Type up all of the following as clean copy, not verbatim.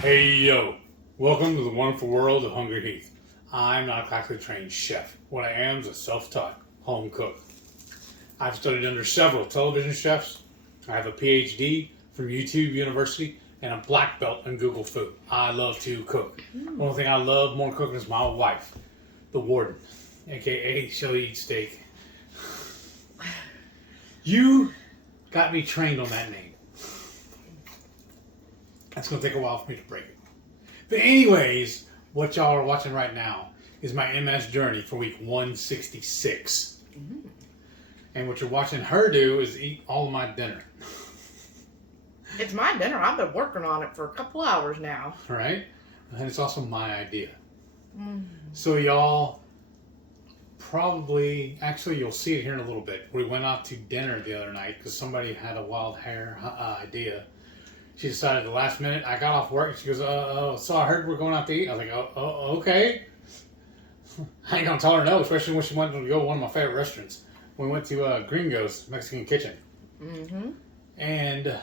Hey yo, welcome to the wonderful world of HungryHeath. I'm not a classically trained chef. What I am is a self-taught home cook. I've studied under several television chefs. I have a PhD from YouTube University and a black belt in Google Food. I love to cook. The only thing I love more than cooking is my wife, the warden, aka Shelly Eats Steak. You got me trained on that name. That's going to take a while for me to break it. But anyways, what y'all are watching right now is my MS journey for week 166. And what you're watching her do is eat all of my dinner. It's my dinner. I've been working on it for a couple hours now. Right? And it's also my idea. So y'all probably, actually you'll see it here in a little bit. We went out to dinner the other night because somebody had a wild hair idea. She decided at the last minute, I got off work, and she goes, so I heard we're going out to eat. I was like, okay. I ain't gonna tell her no, especially when she wanted to go to one of my favorite restaurants. We went to Gringo's Mexican Kitchen. And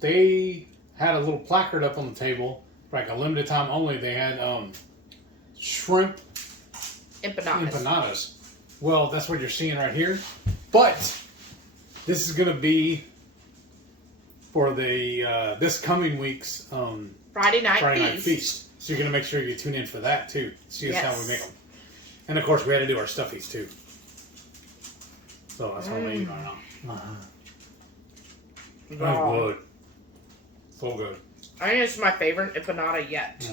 they had a little placard up on the table, like a limited time only. They had shrimp empanadas. Well, that's what you're seeing right here. But this is gonna be for the this coming week's Friday night feast. So you're gonna make sure you tune in for that too. See us how we make them. And of course, we had to do our stuffies too. So that's what we're eating right now. That's good. So good. I think it's my favorite empanada yet.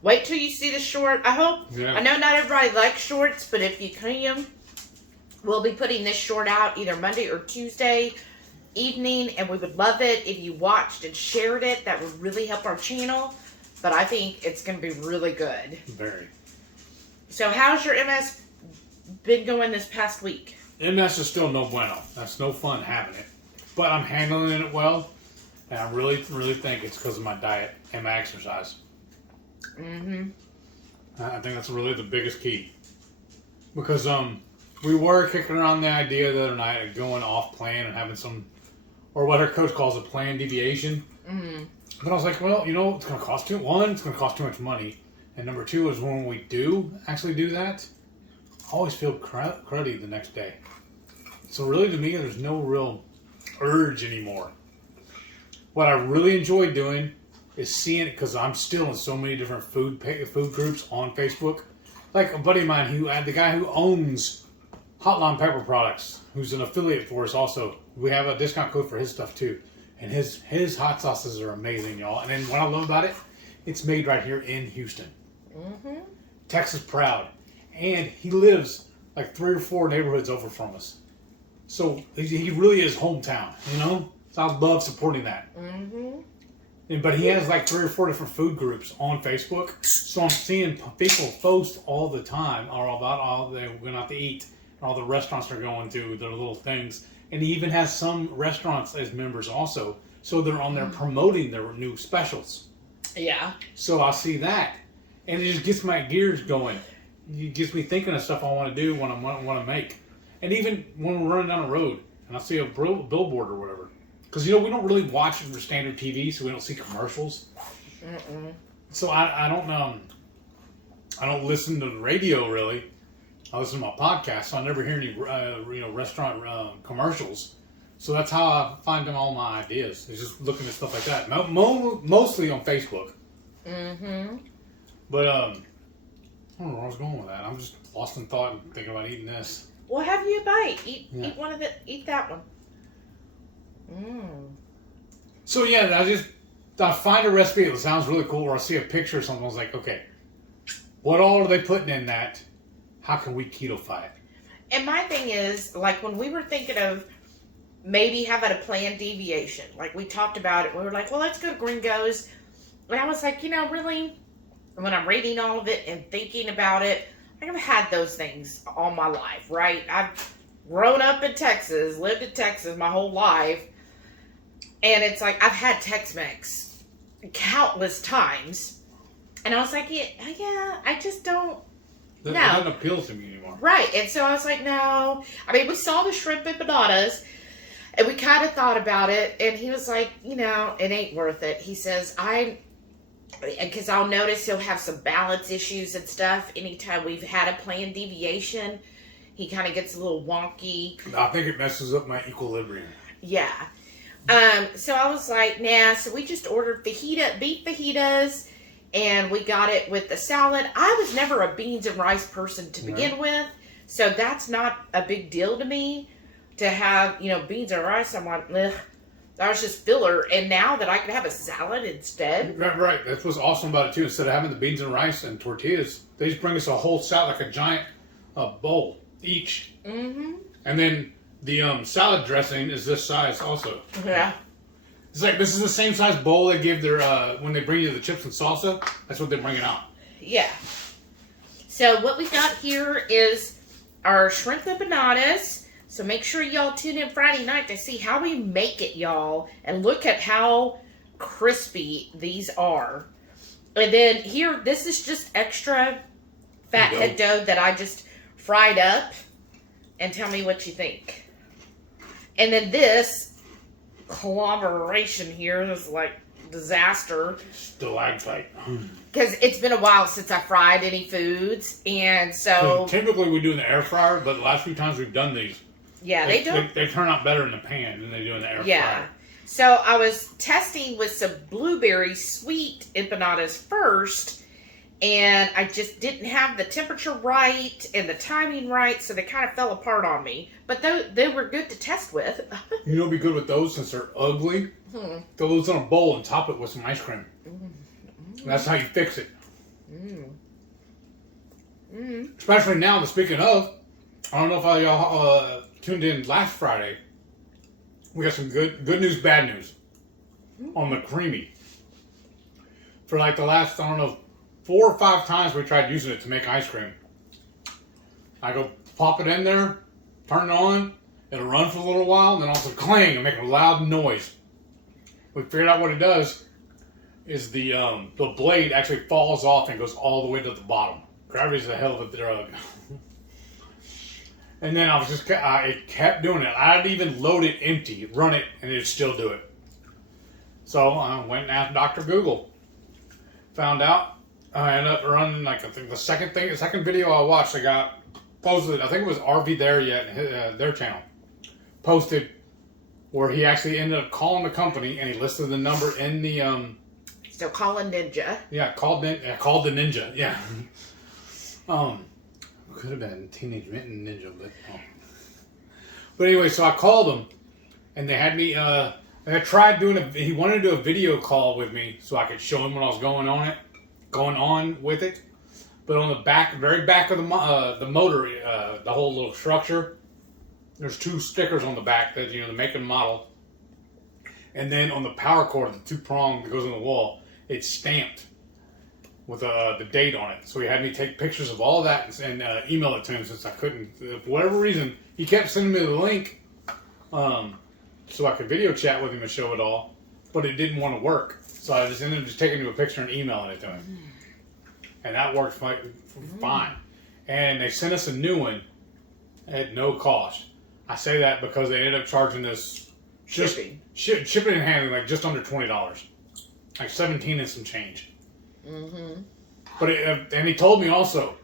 Wait till you see the short. I hope. Yeah. I know not everybody likes shorts, but if you can, we'll be putting this short out either Monday or Tuesday evening, and we would love it if you watched and shared it. That would really help our channel. But I think it's going to be really good. Very. So how's your MS been going this past week? MS is still no bueno. That's no fun having it. But I'm handling it well. And I really, really think it's because of my diet and my exercise. I think that's really the biggest key. Because we were kicking around the idea the other night of going off plan and having some, or what our coach calls a planned deviation. But I was like, well, you know, it's going to cost it's going to cost too much money. And number two is when we do actually do that, I always feel cruddy the next day. So really to me, there's no real urge anymore. What I really enjoy doing is seeing it, because I'm still in so many different food groups on Facebook. Like a buddy of mine, the guy who owns HotLine Pepper Products, who's an affiliate for us also. We have a discount code for his stuff too. And his hot sauces are amazing, y'all. And then what I love about it, it's made right here in Houston. Texas proud. And he lives like 3 or 4 neighborhoods over from us. So he really is hometown, you know? So I love supporting that. But he has like 3 or 4 different food groups on Facebook. So I'm seeing people post all the time about all they're going out to eat, all the restaurants they're going to, their little things. And he even has some restaurants as members also. So they're on there promoting their new specials. Yeah. So I see that. And it just gets my gears going. It gets me thinking of stuff I want to do, what I want to make. And even when we're running down the road and I see a billboard or whatever. Because, you know, we don't really watch it for standard TV, so we don't see commercials. So I don't listen to the radio, really. I listen to my podcast, so I never hear any restaurant commercials. So that's how I find all my ideas. Is just looking at stuff like that. Mostly on Facebook. But I don't know where I was going with that. I'm just lost in thought and thinking about eating this. Well, have you a bite? Eat that one. So yeah, I find a recipe that sounds really cool, or I see a picture or something. I was like, okay, what all are they putting in that? How can we keto-fy it? And my thing is, like, when we were thinking of maybe having a planned deviation, like we talked about it, we were like, well, let's go to Gringo's. And I was like, you know, really, when I'm reading all of it and thinking about it, I've had those things all my life, right? I've grown up in Texas, lived in Texas my whole life. And it's like, I've had Tex-Mex countless times. And I was like, yeah, I just don't. That doesn't appeal to me anymore. Right. And so I was like, no. I mean, we saw the shrimp empanadas. And we kind of thought about it, and he was like, it ain't worth it. He says, because I'll notice he'll have some balance issues and stuff. Anytime we've had a planned deviation, he kind of gets a little wonky. I think it messes up my equilibrium. Yeah. So I was like, nah. So we just ordered beef fajitas, and we got it with the salad. I was never a beans and rice person to begin with, so that's not a big deal to me. To have, beans and rice, I'm like, ugh, that was just filler. And now that I can have a salad instead. Right. That's what's awesome about it, too. Instead of having the beans and rice and tortillas, they just bring us a whole salad, like a giant bowl each. Mm-hmm. And then the salad dressing is this size also. Yeah. It's like, this is the same size bowl they give their, when they bring you the chips and salsa. That's what they're bringing out. Yeah. So what we got here is our shrimp empanadas. So make sure y'all tune in Friday night to see how we make it, y'all. And look at how crispy these are. And then here, this is just extra fat head dough that I just fried up. And tell me what you think. And then this conglomeration here is like disaster. Stalactite. Because it's been a while since I fried any foods. And so typically we do in the air fryer, but the last few times we've done these, yeah, they turn out better in the pan than they do in the air fryer. So I was testing with some blueberry sweet empanadas first, and I just didn't have the temperature right and the timing right, so they kind of fell apart on me. But they were good to test with. You know, it'd be good with those since they're ugly. Throw those in a bowl and top it with some ice cream. That's how you fix it. Especially now, speaking of, I don't know if y'all tuned in last Friday. We got some good news, bad news on the creamy. For like the last, 4 or 5 times we tried using it to make ice cream. I go pop it in there, turn it on, it'll run for a little while, and then also clang and make a loud noise. We figured out what it does is the blade actually falls off and goes all the way to the bottom. Gravity's a hell of a drug. And then it kept doing it. I'd even load it empty, run it, and it'd still do it. So I went and asked Dr. Google. Found out. I ended up running, the second video I watched, I got posted, I think it was RV There Yet, their channel, posted where he actually ended up calling the company, and he listed the number in the, So call a ninja. Yeah, called the ninja, yeah. Could have been Teenage Mutant Ninja, but anyway, so I called them, and they had me, and I tried he wanted to do a video call with me so I could show him what I was going on with it. But on the very back of the motor, the whole little structure, there's 2 stickers on the back that, the make and model. And then on the power cord, the 2-prong that goes on the wall, it's stamped with the date on it. So he had me take pictures of all that and email it to him since I couldn't. For whatever reason, he kept sending me the link so I could video chat with him and show it all, but it didn't want to work. So I just ended up taking a picture and emailing it to him. And that worked fine. And they sent us a new one at no cost. I say that because they ended up charging us shipping and handling like just under $20, like 17 and some change. But and he told me also,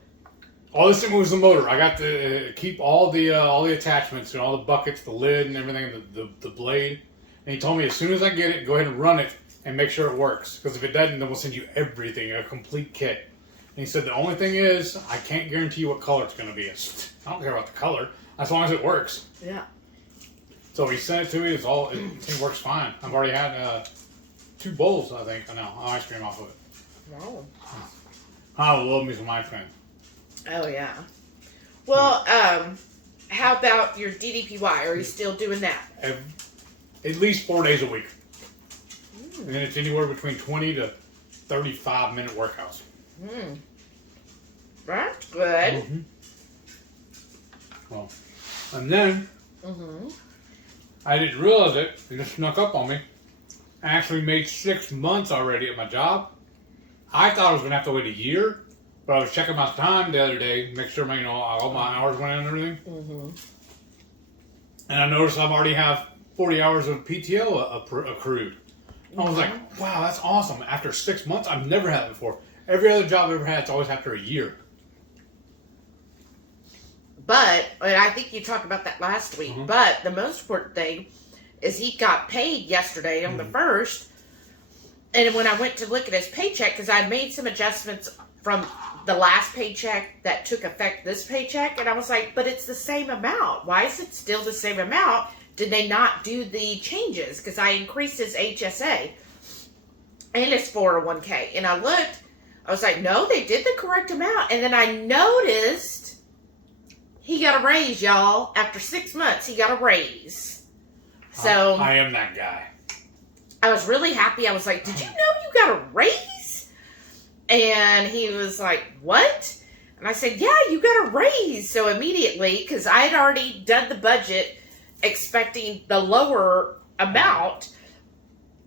all this thing was the motor. I got to keep all the attachments and all the buckets, the lid and everything, the blade. And he told me as soon as I get it, go ahead and run it and make sure it works. Because if it doesn't, then we'll send you everything, a complete kit. And he said the only thing is, I can't guarantee you what color it's going to be. I don't care about the color, as long as it works. Yeah. So he sent it to me. It works fine. I've already had 2 bowls, I think, now, ice cream off of it. Wow. I love me some ice cream. Oh, yeah. Well, how about your DDPY? Are you still doing that? At least 4 days a week. And then it's anywhere between 20 to 35-minute workouts. That's good. Well, and then I didn't realize it. It just snuck up on me. I actually made 6 months already at my job. I thought I was going to have to wait a year, but I was checking my time the other day, make sure all my hours went in and everything. And I noticed I already have 40 hours of PTO accrued. I was like, wow, that's awesome. After 6 months, I've never had it before. Every other job I've ever had, it's always after a year. But, and I think you talked about that last week, but the most important thing is he got paid yesterday on the 1st. And when I went to look at his paycheck, because I made some adjustments from the last paycheck that took effect this paycheck, and I was like, but it's the same amount. Why is it still the same amount? Did they not do the changes? Because I increased his HSA and his 401k. And I looked, I was like, no, they did the correct amount. And then I noticed he got a raise, y'all. After 6 months, he got a raise. So I am that guy. I was really happy. I was like, did you know you got a raise? And he was like, what? And I said, yeah, you got a raise. So immediately, because I had already done the budget expecting the lower amount,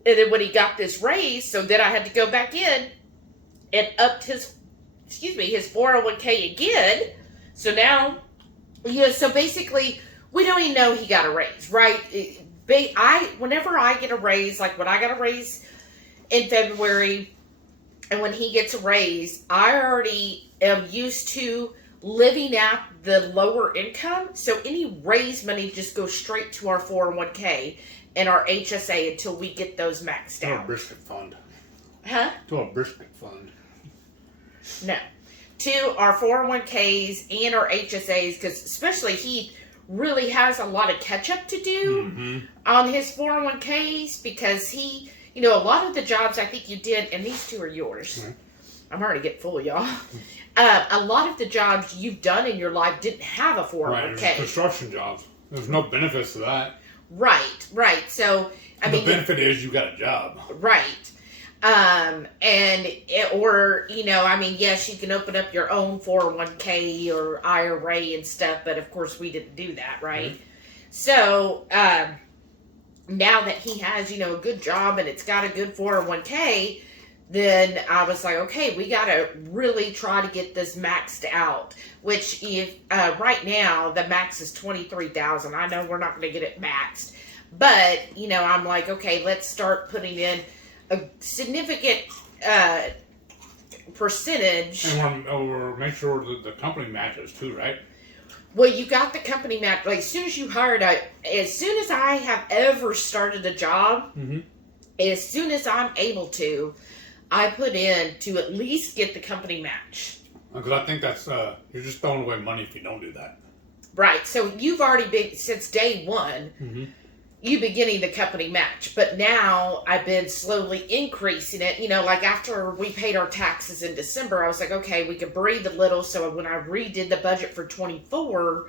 and then when he got this raise, so then I had to go back in and upped his 401k again. So now, so basically, we don't even know he got a raise, right? Whenever I get a raise, like when I got a raise in February, and when he gets a raise, I already am used to living at the lower income. So any raise money just goes straight to our 401k and our HSA until we get those maxed out. To a brisket fund. Huh? To a brisket fund. No. To our 401ks and our HSAs, because especially he really has a lot of catch up to do on his 401ks, because he, a lot of the jobs I think you did, and these two are yours. I'm already getting full, y'all. A lot of the jobs you've done in your life didn't have a 401k. Right, construction jobs. There's no benefits to that. Right. So, the benefit is you got a job. Right. Yes, you can open up your own 401k or IRA and stuff, but of course we didn't do that, right? So, now that he has, a good job and it's got a good 401k, then I was like, okay, we got to really try to get this maxed out, which right now the max is $23,000. I know we're not going to get it maxed, but, I'm like, okay, let's start putting in a significant percentage. And we'll make sure that the company matches too, right? Well, you got the company match. Like, as soon as I have ever started a job, as soon as I'm able to, I put in to at least get the company match. Because I think that's, you're just throwing away money if you don't do that. Right. So you've already been, since day one, you've been getting the company match. But now I've been slowly increasing it. Like after we paid our taxes in December, I was like, okay, we could breathe a little. So when I redid the budget for 24,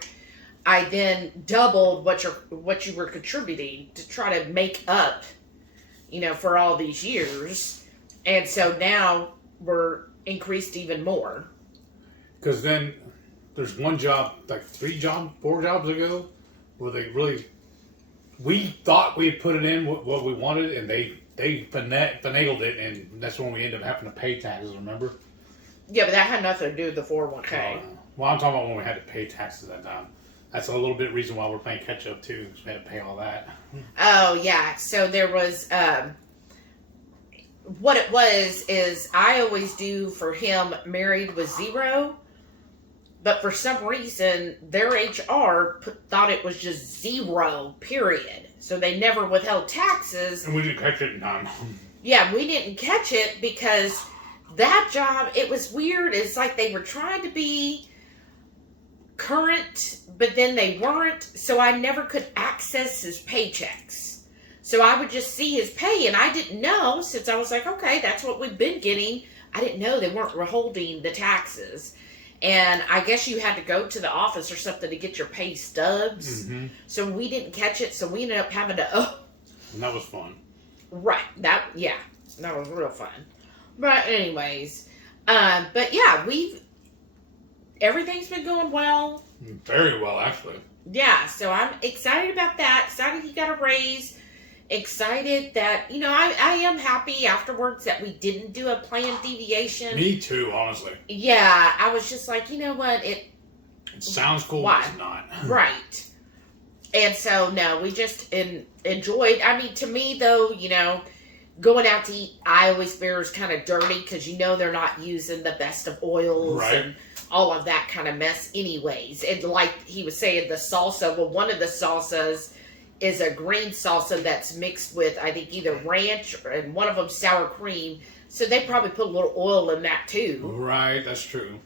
I then doubled what you were contributing to try to make up, for all these years. And so now we're increased even more. Because then there's one job, like 4 jobs ago, where we thought we had put it in what we wanted, and they finagled it, and that's when we ended up having to pay taxes, remember? Yeah, but that had nothing to do with the 401k. Well, I'm talking about when we had to pay taxes that time. That's a little bit reason why we're playing catch up too, because we had to pay all that. Oh, yeah. So there was... what it was is I always do for him married with 0, but for some reason their HR thought it was just 0, period. So they never withheld taxes. And we didn't catch it in time. Yeah, we didn't catch it because that job, it was weird. It's like they were trying to be current, but then they weren't. So I never could access his paychecks. So I would just see his pay, and I didn't know, since I was like, okay, that's what we've been getting. I didn't know they weren't withholding the taxes. And I guess you had to go to the office or something to get your pay stubs. So we didn't catch it, so we ended up having to... And that was fun. Right. That was real fun. But anyways, but yeah, everything's been going well. Very well, actually. Yeah, so I'm excited about that. Excited he got a raise. Excited that, I am happy afterwards that we didn't do a planned deviation. Me too, honestly. Yeah, I was just like, you know what? It sounds cool, why? but it's not. Right. And so, no, we just enjoyed. I mean, to me, though, going out to eat Iowa beer is kind of dirty because they're not using the best of oils and all of that kind of mess anyways. And like he was saying, the salsa, well, one of the salsas is a green salsa that's mixed with, I think, either ranch and one of them sour cream. So they probably put a little oil in that too. Right, that's true.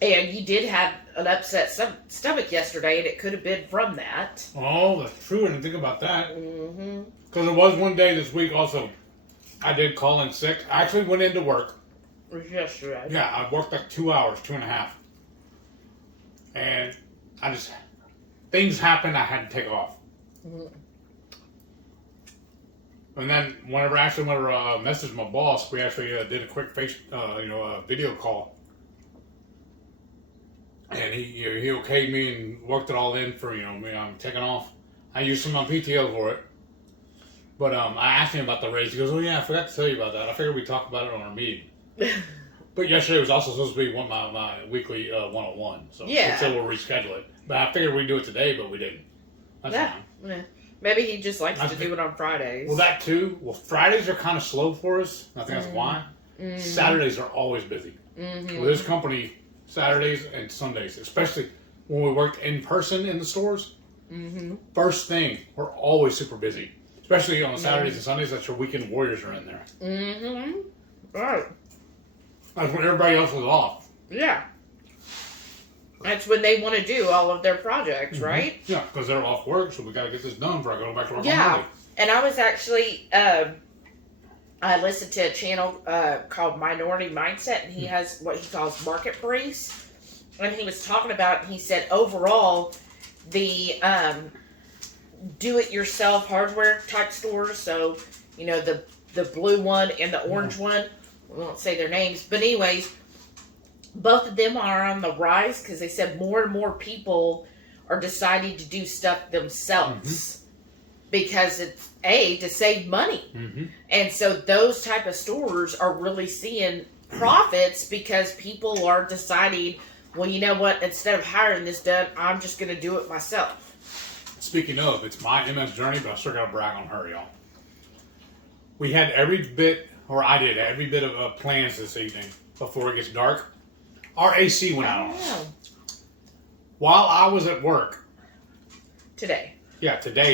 And you did have an upset stomach yesterday, and it could have been from that. Oh, that's true. I didn't think about that. Mm-hmm. Because there was one day this week also, I did call in sick. I actually went into work. It was yesterday. Yeah, I worked like 2 hours, 2.5. And things happened, I had to take off. Mm-hmm. And then whenever I messaged my boss, we actually did a quick video call. And he okayed me and worked it all in for, me. I'm taking off. I used some of my PTO for it. But I asked him about the raise. He goes, oh yeah, I forgot to tell you about that. I figured we talked about it on our meeting. But yesterday was also supposed to be my weekly 101. So we'll reschedule it. But I figured we'd do it today, but we didn't. That's fine. Yeah. Maybe he just likes to do it on Fridays. Well, that too. Well, Fridays are kind of slow for us. I think that's why. Mm-hmm. Saturdays are always busy. Mm-hmm. With this company, Saturdays and Sundays, especially when we worked in person in the stores, first thing, we're always super busy. Especially on Saturdays and Sundays, that's your weekend warriors are in there. Mm-hmm. Right. That's when everybody else is off. Yeah. That's when they want to do all of their projects, right? Yeah, because they're off work, so we got to get this done before I go back to work on Monday. Monday. And I was actually, I listened to a channel called Minority Mindset, and he has what he calls market briefs. And he was talking about, he said, overall, the do-it-yourself hardware type stores, so, the blue one and the orange one, we won't say their names, but anyways, both of them are on the rise because they said more and more people are deciding to do stuff themselves because it's to save money. And so those type of stores are really seeing profits because people are deciding, well, you know what, instead of hiring this done, I'm just going to do it myself. Speaking of, it's my MS journey, but I still got to brag on her, y'all. We had I did every bit of plans this evening before it gets dark. Our AC went out on us. While I was at work. Today,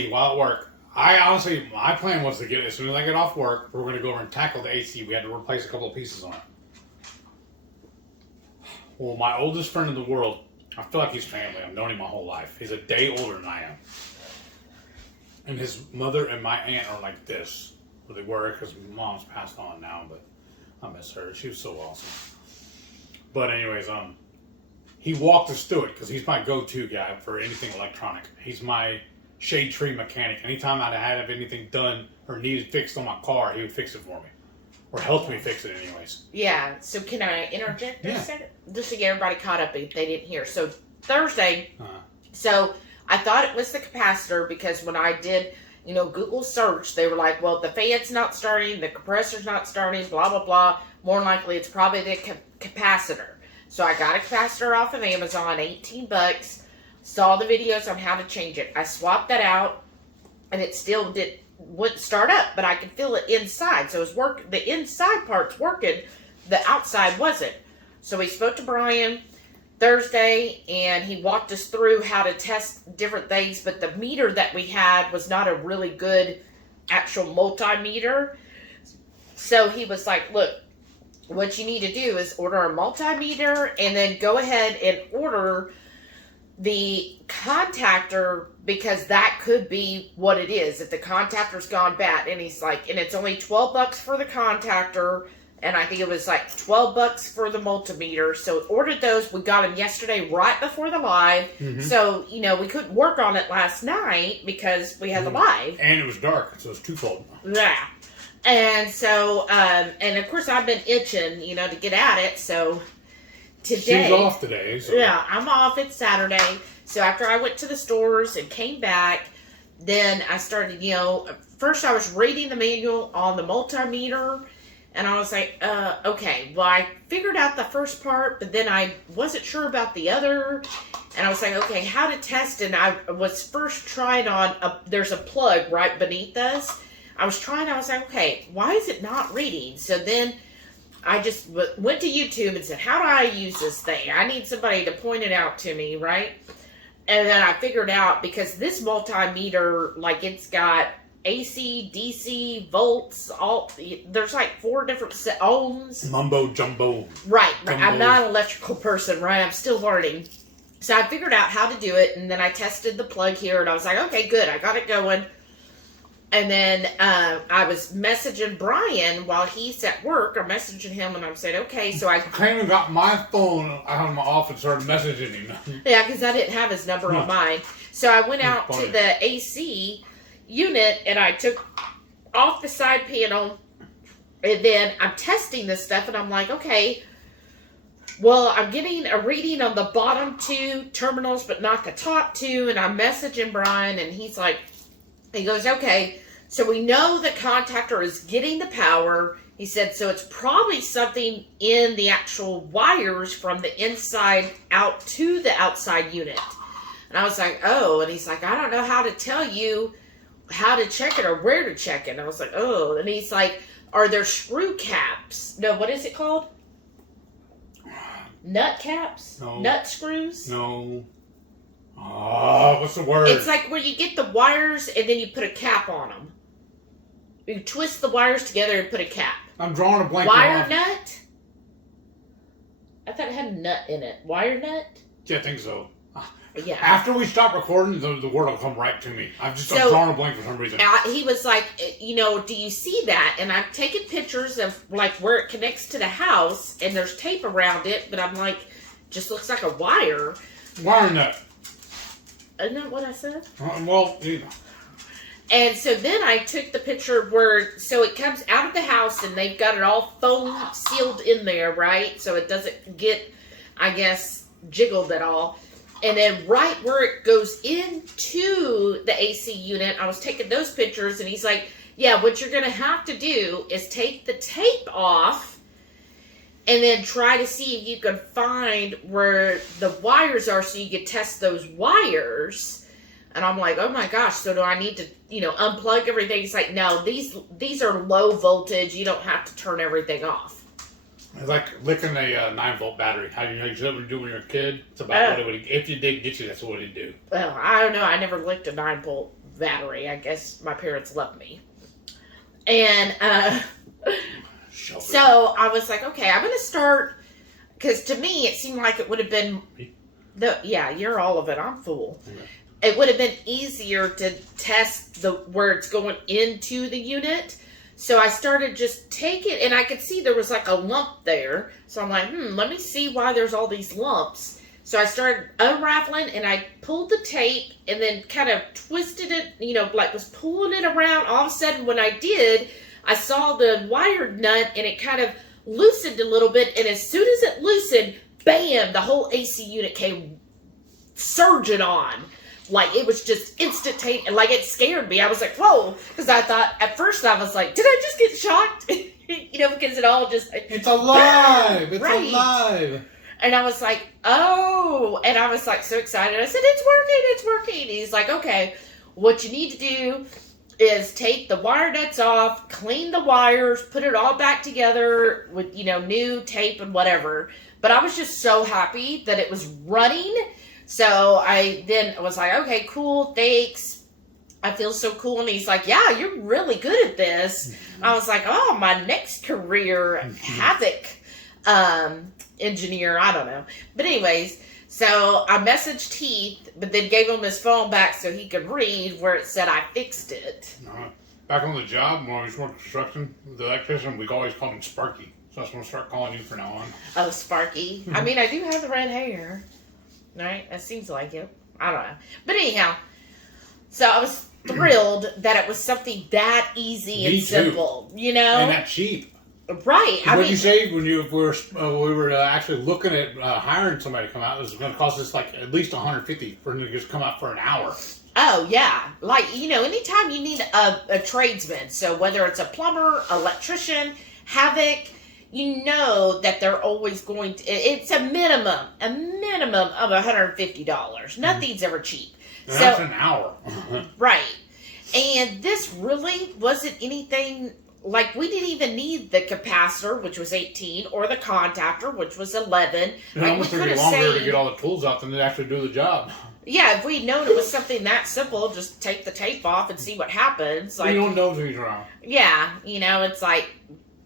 while at work. My plan was to as soon as I get off work, we're going to go over and tackle the AC. We had to replace a couple of pieces on it. Well, my oldest friend in the world, I feel like he's family. I've known him my whole life. He's a day older than I am. And his mother and my aunt are like this. Well, they were because mom's passed on now, but I miss her. She was so awesome. But anyways, he walked us through it because he's my go-to guy for anything electronic. He's my shade tree mechanic. Anytime I'd have anything done or needed fixed on my car, he would fix it for me. Or help me fix it anyways. Yeah, so can I interject a second? Just to get everybody caught up if they didn't hear. So Thursday, so I thought it was the capacitor because when I did, Google search, they were like, well, the fan's not starting, the compressor's not starting, blah, blah, blah. More than likely, it's probably the capacitor. So I got a capacitor off of Amazon, $18. Saw the videos on how to change it. I swapped that out, and it still wouldn't start up, but I could feel it inside. So it was the inside part's working, the outside wasn't. So we spoke to Brian Thursday, and he walked us through how to test different things, but the meter that we had was not a really good actual multimeter. So he was like, look, what you need to do is order a multimeter and then go ahead and order the contactor because that could be what it is if the contactor's gone bad. And he's like, and it's only $12 for the contactor, and I think it was like $12 for the multimeter. So ordered those. We got them yesterday right before the live. So we couldn't work on it last night because we had the live, and it was dark, so it's twofold. Yeah. And so, and of course I've been itching, to get at it. So today. She's off today. So. Yeah, I'm off. It's Saturday. So after I went to the stores and came back, then I started, first I was reading the manual on the multimeter. And I was like, okay, well, I figured out the first part, but then I wasn't sure about the other. And I was like, okay, how to test? And I was first trying on, there's a plug right beneath us. I was like, okay, why is it not reading? So then I just went to YouTube and said, how do I use this thing? I need somebody to point it out to me, right? And then I figured out, because this multimeter, like, it's got AC, DC, volts, there's like 4 different ohms. Mumbo jumbo. Right. I'm not an electrical person, right? I'm still learning. So I figured out how to do it, and then I tested the plug here, and I was like, okay, good, I got it going. And then I was messaging Brian while he's at work, or messaging him, and I said, okay, so I came and got my phone out of my office and started messaging him. Yeah, because I didn't have his number on mine. So I went out to the AC unit, and I took off the side panel, and then I'm testing this stuff, and I'm like, okay, well, I'm getting a reading on the bottom 2 terminals, but not the top 2, and I'm messaging Brian, and he goes, okay, so we know the contactor is getting the power. He said, so it's probably something in the actual wires from the inside out to the outside unit. And I was like, oh, and he's like, I don't know how to tell you how to check it or where to check it. And I was like, oh, and he's like, are there screw caps? No, what is it called? Nut caps? No. Nut screws? No. What's the word? It's like where you get the wires and then you put a cap on them. You twist the wires together and put a cap. I'm drawing a blank. Wire nut? I thought it had a nut in it. Wire nut? Yeah, I think so. Yeah. After we stop recording, the word will come right to me. I'm drawing a blank for some reason. He was like, do you see that? And I've taken pictures of like where it connects to the house, and there's tape around it, but I'm like, just looks like a wire. Wire nut. Isn't that what I said? Well, yeah. And so then I took the picture so it comes out of the house, and they've got it all foam sealed in there, right? So it doesn't get, I guess, jiggled at all. And then right where it goes into the AC unit, I was taking those pictures, and he's like, yeah, what you're going to have to do is take the tape off and then try to see if you can find where the wires are so you can test those wires. And I'm like, oh my gosh, so do I need to, unplug everything? He's like, no, these are low voltage. You don't have to turn everything off. It's like licking a 9-volt battery. How you do when you're a kid? It's about what it would. If you did get you, that's what it'd do. Well, I don't know. I never licked a 9-volt battery. I guess my parents loved me. And so I was like, okay, I'm going to start, because to me it seemed like it would have been you're all of it. I'm full. Okay. It would have been easier to test where it's going into the unit. So I started just take it, and I could see there was like a lump there. So I'm like, let me see why there's all these lumps. So I started unraveling, and I pulled the tape and then kind of twisted it, like was pulling it around. All of a sudden, when I did, I saw the wired nut, and it kind of loosened a little bit. And as soon as it loosened, bam, the whole AC unit came surging on. Like, it was just instantaneous. Like, it scared me. I was like, whoa. Because I thought, at first I was like, did I just get shocked? Because it all just... It's alive! It's right. alive! And I was like, oh. And I was like so excited. I said, it's working. And he's like, okay, what you need to do is take the wire nuts off, clean the wires, put it all back together with, new tape and whatever. But I was just so happy that it was running. So I then was like, okay, cool, thanks. I feel so cool. And he's like, yeah, you're really good at this. Mm-hmm. I was like, oh, my next career, havoc engineer, I don't know. But anyways, so I messaged Heath, but then gave him his phone back so he could read where it said I fixed it. Back on the job, when I was working construction, the electrician, we always called him Sparky. So I'm going to start calling you from now on. Oh, Sparky. I mean, I do have the red hair. Right? That seems like it. I don't know. But anyhow, so I was thrilled that it was something that easy and simple. And that cheap. Right. What did you say when we were actually looking at hiring somebody to come out? It was going to cost us like at least $150 for them to just come out for an hour. Oh, yeah. Like, anytime you need a tradesman, so whether it's a plumber, electrician, havoc, you know that they're always going to, it's a minimum of $150. Nothing's ever cheap. And that's an hour. Right. And this really wasn't anything, like we didn't even need the capacitor, which was 18, or the contactor, which was 11. It almost took you longer to get all the tools out than to actually do the job. Yeah, if we'd known it was something that simple, just take the tape off and see what happens. Like, you don't know things around. Yeah, it's like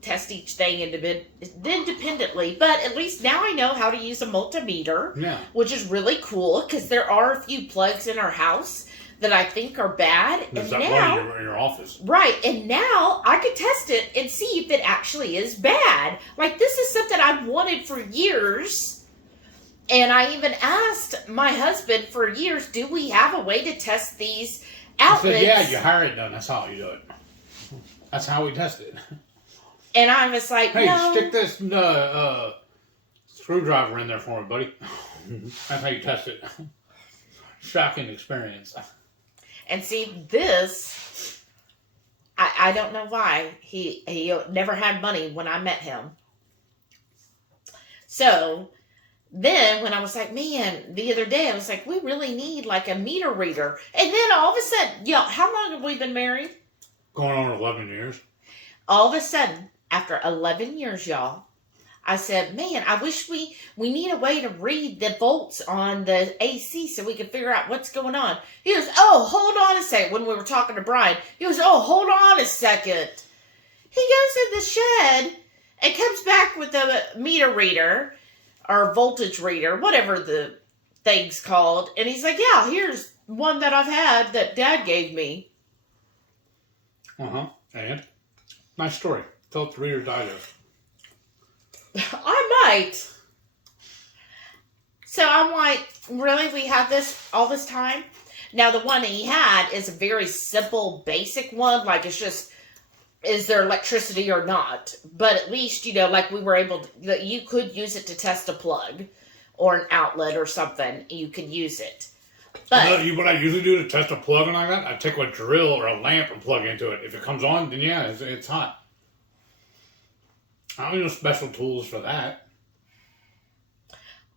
test each thing independently. But at least now I know how to use a multimeter, which is really cool because there are a few plugs in our house that I think are bad. There's and that now, one in your office. Right, and now I could test it and see if it actually is bad. Like, this is something I've wanted for years. And I even asked my husband for years, do we have a way to test these outlets? He said, yeah, you hire it done. That's how you do it. That's how we test it. And I was like, hey, no. stick this screwdriver in there for me, buddy. That's how you test it. Shocking experience. And see, this, I don't know why. He never had money when I met him. So, then when I was like, man, the other day, I was like, we really need like a meter reader. And then all of a sudden, how long have we been married? Going on 11 years. All of a sudden, after 11 years, y'all, I said, man, I wish we need a way to read the volts on the AC so we can figure out what's going on. He goes, oh, hold on a second. When we were talking to Brian, he goes, oh, hold on a second. He goes in the shed and comes back with a meter reader or voltage reader, whatever the thing's called. And he's like, yeah, here's one that I've had that Dad gave me. Uh-huh. And? Nice story. Tell it to Reader's Digest. I might. So I'm like, really? We have this all this time? Now, the one that he had is a very simple, basic one. Like, it's just, is there electricity or not? But at least, like we were able to, you could use it to test a plug or an outlet or something. You could use it. But what I usually do to test a plug and like that, I take a drill or a lamp and plug into it. If it comes on, then yeah, it's hot. I don't need no special tools for that.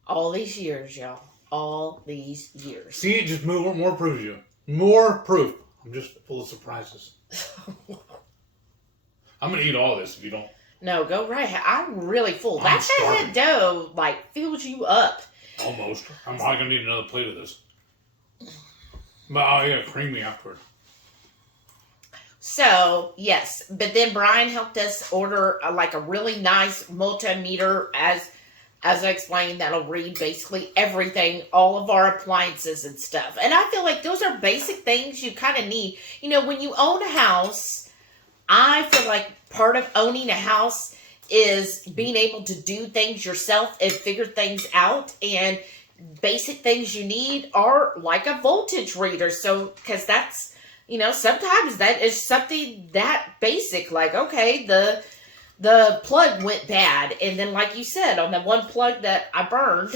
All these years, y'all. All these years. See, it just more proves you. More proof. I'm just full of surprises. I'm going to eat all this if you don't. No, go right ahead. I'm really full. That head dough, fills you up. Almost. I'm probably going to need another plate of this. But I'll get creamy afterward. So, yes. But then Brian helped us order a really nice multimeter, as I explained, that'll read basically everything, all of our appliances and stuff. And I feel like those are basic things you kind of need. When you own a house, I feel like part of owning a house is being able to do things yourself and figure things out. And basic things you need are like a voltage reader. So, because that's, sometimes that is something that basic. Like, okay, the plug went bad. And then, like you said, on the one plug that I burned,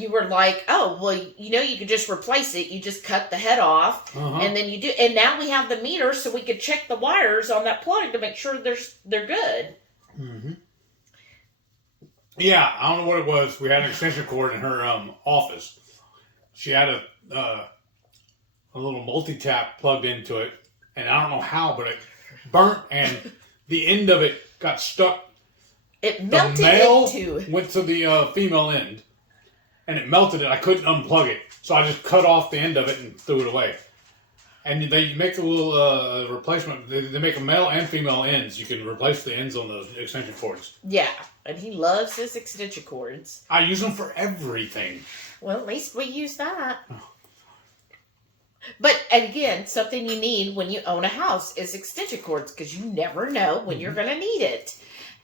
you were like, oh, well, you could just replace it. You just cut the head off. Uh-huh. And then you do. And now we have the meter so we could check the wires on that plug to make sure they're good. Mm-hmm. Yeah, I don't know what it was. We had an extension cord in her office. She had a little multi-tap plugged into it. And I don't know how, but it burnt and the end of it got stuck. It melted the male into. Went to the female end, and it melted it. I couldn't unplug it, so I just cut off the end of it and threw it away. And they make a little replacement. They make a male and female ends. You can replace the ends on those extension cords. Yeah, and he loves his extension cords. I use them for everything. Well, at least we use that. But, and again, something you need when you own a house is extension cords, because you never know when you're going to need it.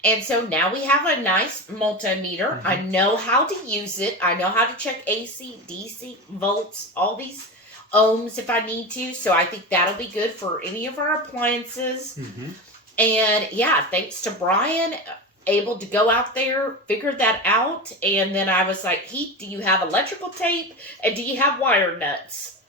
And so now we have a nice multimeter. Mm-hmm. I know how to use it. I know how to check AC, DC, volts, all these ohms if I need to. So I think that'll be good for any of our appliances. Mm-hmm. And yeah, thanks to Brian, able to go out there, figure that out. And then I was like, Heath, do you have electrical tape? And do you have wire nuts?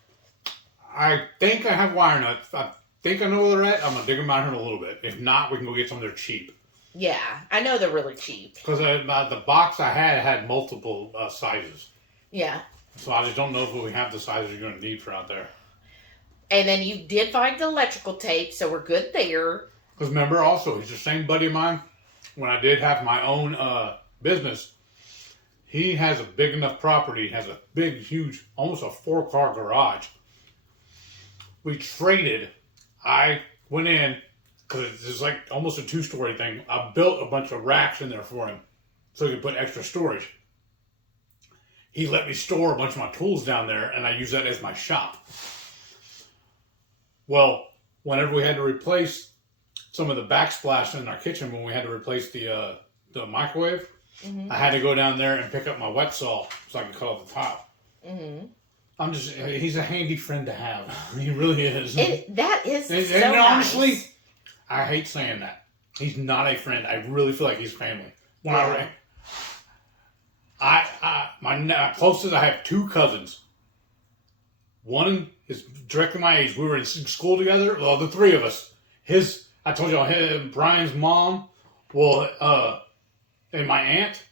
I think I have wire nuts. I think I know where they're at. I'm going to dig them out here in a little bit. If not, we can go get some. They're cheap. Yeah, I know they're really cheap. Because the box I had multiple sizes. Yeah. So I just don't know if we have the sizes you're going to need for out there. And then you did find the electrical tape, so we're good there. Because remember, also, he's the same buddy of mine. When I did have my own business, he has a big enough property, has a big, huge, almost a 4-car garage. We traded. I went in, because it's like almost a 2-story thing. I built a bunch of racks in there for him so he could put extra storage. He let me store a bunch of my tools down there, and I use that as my shop. Well, whenever we had to replace some of the backsplash in our kitchen, when we had to replace the microwave, I had to go down there and pick up my wet saw so I could cut off the top. He's a handy friend to have. He really is. That is and so nice. Honestly, I hate saying that. He's not a friend. I really feel like he's family. My closest, I have 2 cousins. One is directly my age. We were in school together. Well, the 3 of us. I told y'all, Brian's mom, and my aunt,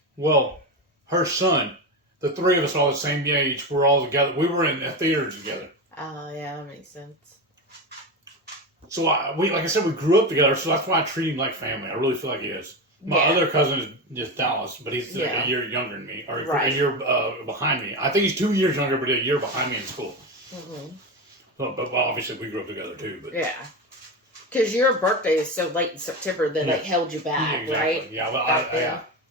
her son, the 3 of us all the same age. We're all together. We were in a theater together. Oh, yeah, that makes sense. So, like I said, we grew up together, so that's why I treat him like family. I really feel like he is. My other cousin is just Dallas, but he's like a year younger than me, or a year behind me. I think he's 2 years younger, but a year behind me in school. But obviously we grew up together too. But yeah, because your birthday is so late in September that it held you back, right? Yeah, well,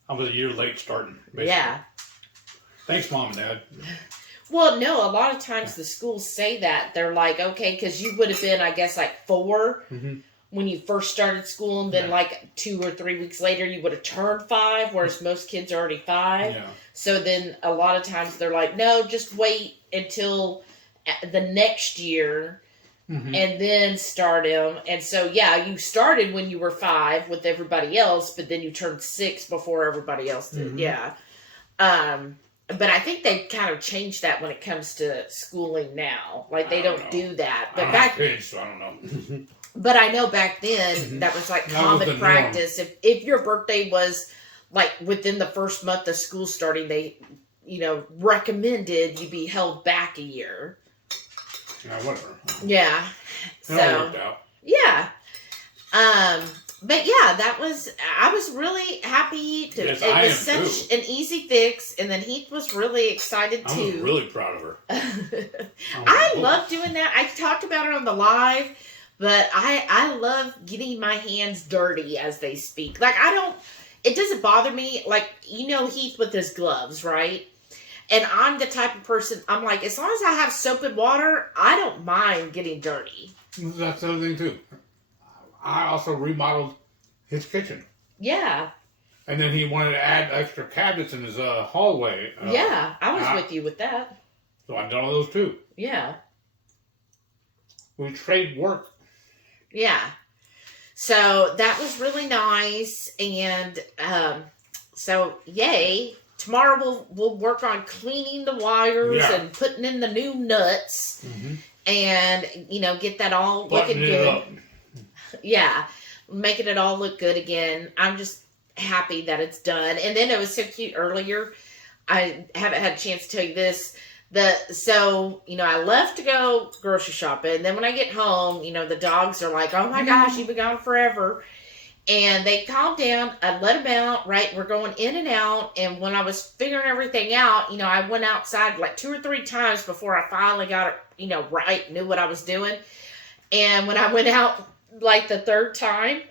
I was a year late starting. Basically. Yeah. Thanks, Mom and Dad. Well, no, a lot of times the schools say that. They're like, okay, because you would have been, I guess, like 4 when you first started school, and then like 2 or 3 weeks later you would have turned 5, whereas most kids are already 5. Yeah. So then a lot of times they're like, no, just wait until the next year and then start him. And so, you started when you were 5 with everybody else, but then you turned 6 before everybody else did. Yeah. But I think they kind of changed that when it comes to schooling now. Like, they don't do that. But back kids, so I don't know. But I know back then that was like common practice. If your birthday was like within the first month of school starting, they, recommended you be held back a year. Yeah, whatever. Yeah. That all worked out. Yeah. But I was really happy to, yes, it was such an easy fix, and then Heath was really excited too. I was really proud of her. I love doing that. I talked about it on the live, but I love getting my hands dirty as they speak. Like, it doesn't bother me. Like, Heath with his gloves, right? And I'm the type of person, I'm like, as long as I have soap and water, I don't mind getting dirty. That's the other thing too. I also remodeled his kitchen. Yeah. And then he wanted to add extra cabinets in his hallway. I was with you with that. So I've done all those too. Yeah. We trade work. Yeah. So that was really nice. And so, yay. Tomorrow we'll work on cleaning the wires and putting in the new nuts. And, get that all looking good. Yeah, making it all look good again. I'm just happy that it's done. And then it was so cute earlier. I haven't had a chance to tell you this. I left to go grocery shopping. And then when I get home, the dogs are like, oh my gosh, you've been gone forever. And they calmed down. I let them out, right? We're going in and out. And when I was figuring everything out, I went outside like 2 or 3 times before I finally got it, right, knew what I was doing. And when I went out, like the 3rd time,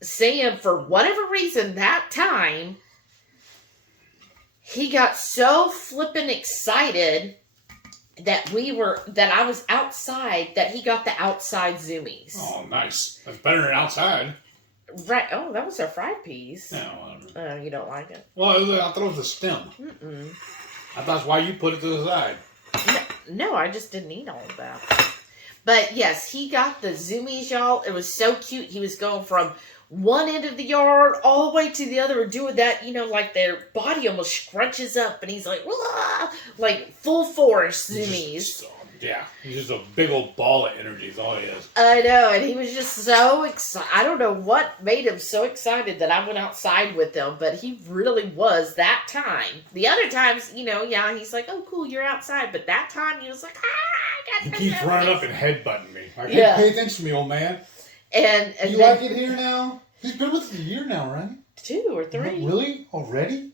Sam, for whatever reason, that time, he got so flippin' excited that I was outside, that he got the outside zoomies. Oh, nice. That's better than outside. Right. Oh, that was our fried peas. Yeah, whatever. You don't like it? Well, I thought it was a stem. I thought that's why you put it to the side. No, I just didn't eat all of that. But yes, he got the zoomies, y'all. It was so cute. He was going from one end of the yard all the way to the other and doing that, like their body almost scrunches up, and he's like, wah! Like full force zoomies. Yeah, he's just a big old ball of energy is all he is. I know, and he was just so excited. I don't know what made him so excited that I went outside with him, but he really was that time. The other times, you know, yeah, he's like, oh, cool, you're outside. But that time, he was like, I got He keeps running up and headbutting me. Like, yeah. Hey, pay attention to me, old man. And you then, like it here now? He's been with us a year now, right? 2 or 3. Really? Already?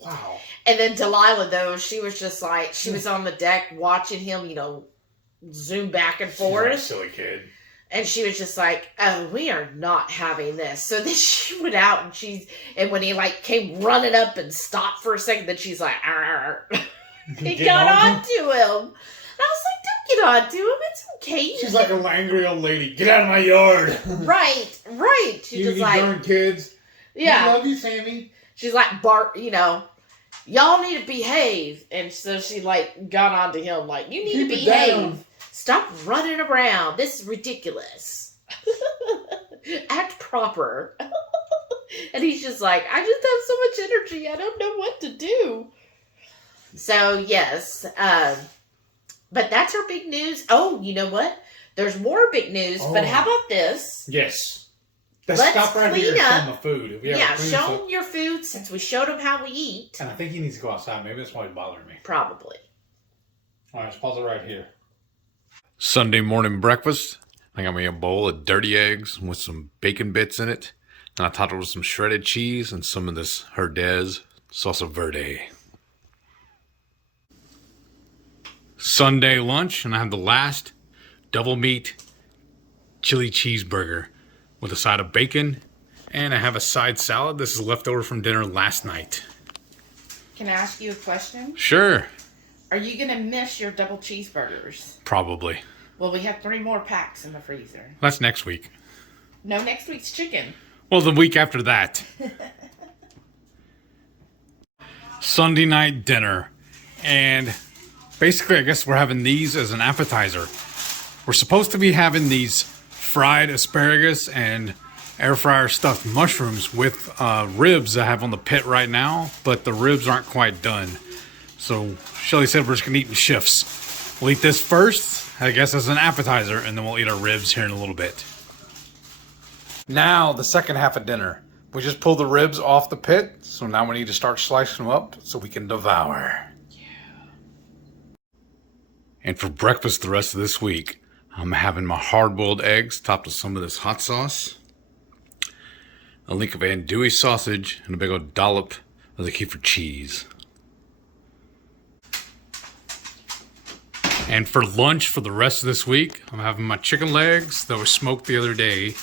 Wow. And then Delilah, though, she was just like, she was on the deck watching him, you know, zoom back and forth. She's a silly kid. And she was just like, oh, we are not having this. So then she went out and when he like came running up and stopped for a second, then she's like, arr. He got onto him. And I was like, don't get onto him. It's okay. She's like an angry old lady. Get out of my yard. Right. She's just like, darn kids. Yeah. I love you, Sammy. She's like, Bart, you know, y'all need to behave. And so she like got onto him like, you need to behave. Stop running around. This is ridiculous. Act proper. And he's just like, I just have so much energy. I don't know what to do. So, yes. But that's our big news. Oh, you know what? There's more big news. But how about this? Yes. Let's stop right here clean and up. show him the food. Yeah, show him your food since we showed him how we eat. And I think he needs to go outside. Maybe that's why he's bothering me. Probably. All right, let's pause it right here. Sunday morning breakfast. I got me a bowl of dirty eggs with some bacon bits in it. And I topped it with some shredded cheese and some of this Herdez salsa verde. Sunday lunch, and I have the last double meat chili cheeseburger with a side of bacon, and I have a side salad. This is leftover from dinner last night. Can I ask you a question? Sure. Are you going to miss your double cheeseburgers? Probably. Well, we have 3 more packs in the freezer. That's next week. No, next week's chicken. Well, the week after that. Sunday night dinner. And basically, I guess we're having these as an appetizer. We're supposed to be having these fried asparagus and air fryer stuffed mushrooms with ribs I have on the pit right now, but the ribs aren't quite done. So Shelly said we're just gonna eat in shifts. We'll eat this first, I guess, as an appetizer, and then we'll eat our ribs here in a little bit. Now, the second half of dinner. We just pulled the ribs off the pit, so now we need to start slicing them up so we can devour. And for breakfast the rest of this week, I'm having my hard-boiled eggs topped with some of this hot sauce, a link of andouille sausage, and a big old dollop of the Kiefer cheese. And for lunch for the rest of this week, I'm having my chicken legs that were smoked the other day,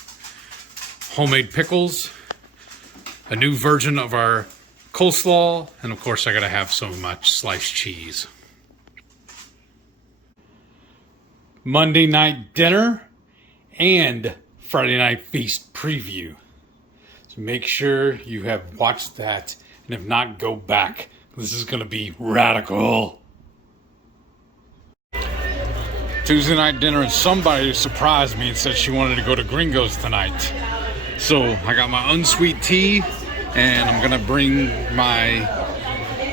homemade pickles, a new version of our coleslaw, and of course I gotta have some of my sliced cheese. Monday night dinner and Friday night feast preview. So make sure you have watched that, and if not, go back. This is gonna be radical. Tuesday night dinner, and somebody surprised me and said she wanted to go to Gringo's tonight. So I got my unsweet tea, and I'm gonna bring my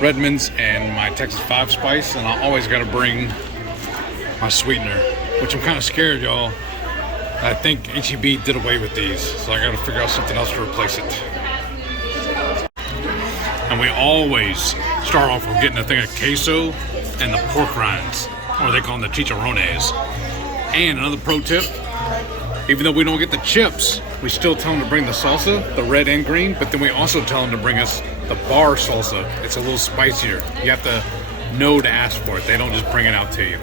Redmonds and my Texas 5 Spice, and I always gotta bring my sweetener, which I'm kind of scared, y'all. I think HEB did away with these, so I gotta figure out something else to replace it. And we always start off with getting a thing of queso and the pork rinds, or they call them the chicharrones. And another pro tip, even though we don't get the chips, we still tell them to bring the salsa, the red and green, but then we also tell them to bring us the bar salsa. It's a little spicier. You have to know to ask for it. They don't just bring it out to you.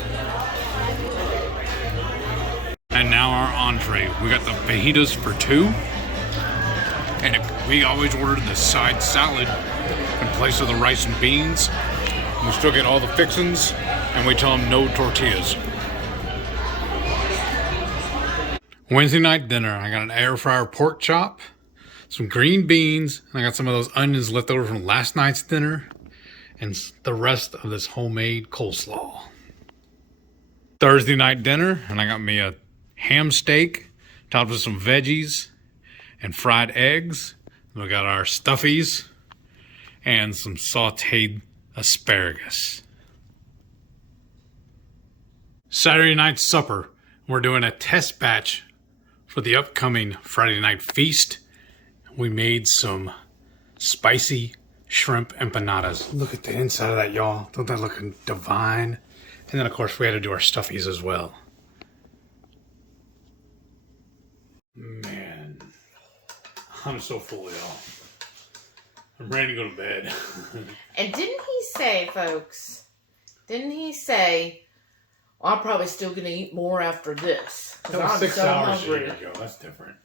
And now our entree. We got the fajitas for 2. And we always order the side salad in place of the rice and beans. We still get all the fixings, and we tell them no tortillas. Wednesday night dinner, I got an air fryer pork chop, some green beans, and I got some of those onions left over from last night's dinner, and the rest of this homemade coleslaw. Thursday night dinner, and I got me a ham steak topped with some veggies and fried eggs. We got our stuffies and some sauteed asparagus. Saturday night supper. We're doing a test batch for the upcoming Friday night feast. We made some spicy shrimp empanadas. Look at the inside of that, y'all. Don't that look divine? And then, of course, we had to do our stuffies as well. Man, I'm so full, y'all. I'm ready to go to bed. And didn't he say, folks, well, I'm probably still going to eat more after this. That was I'm 6 so hours hungry. ago. That's different.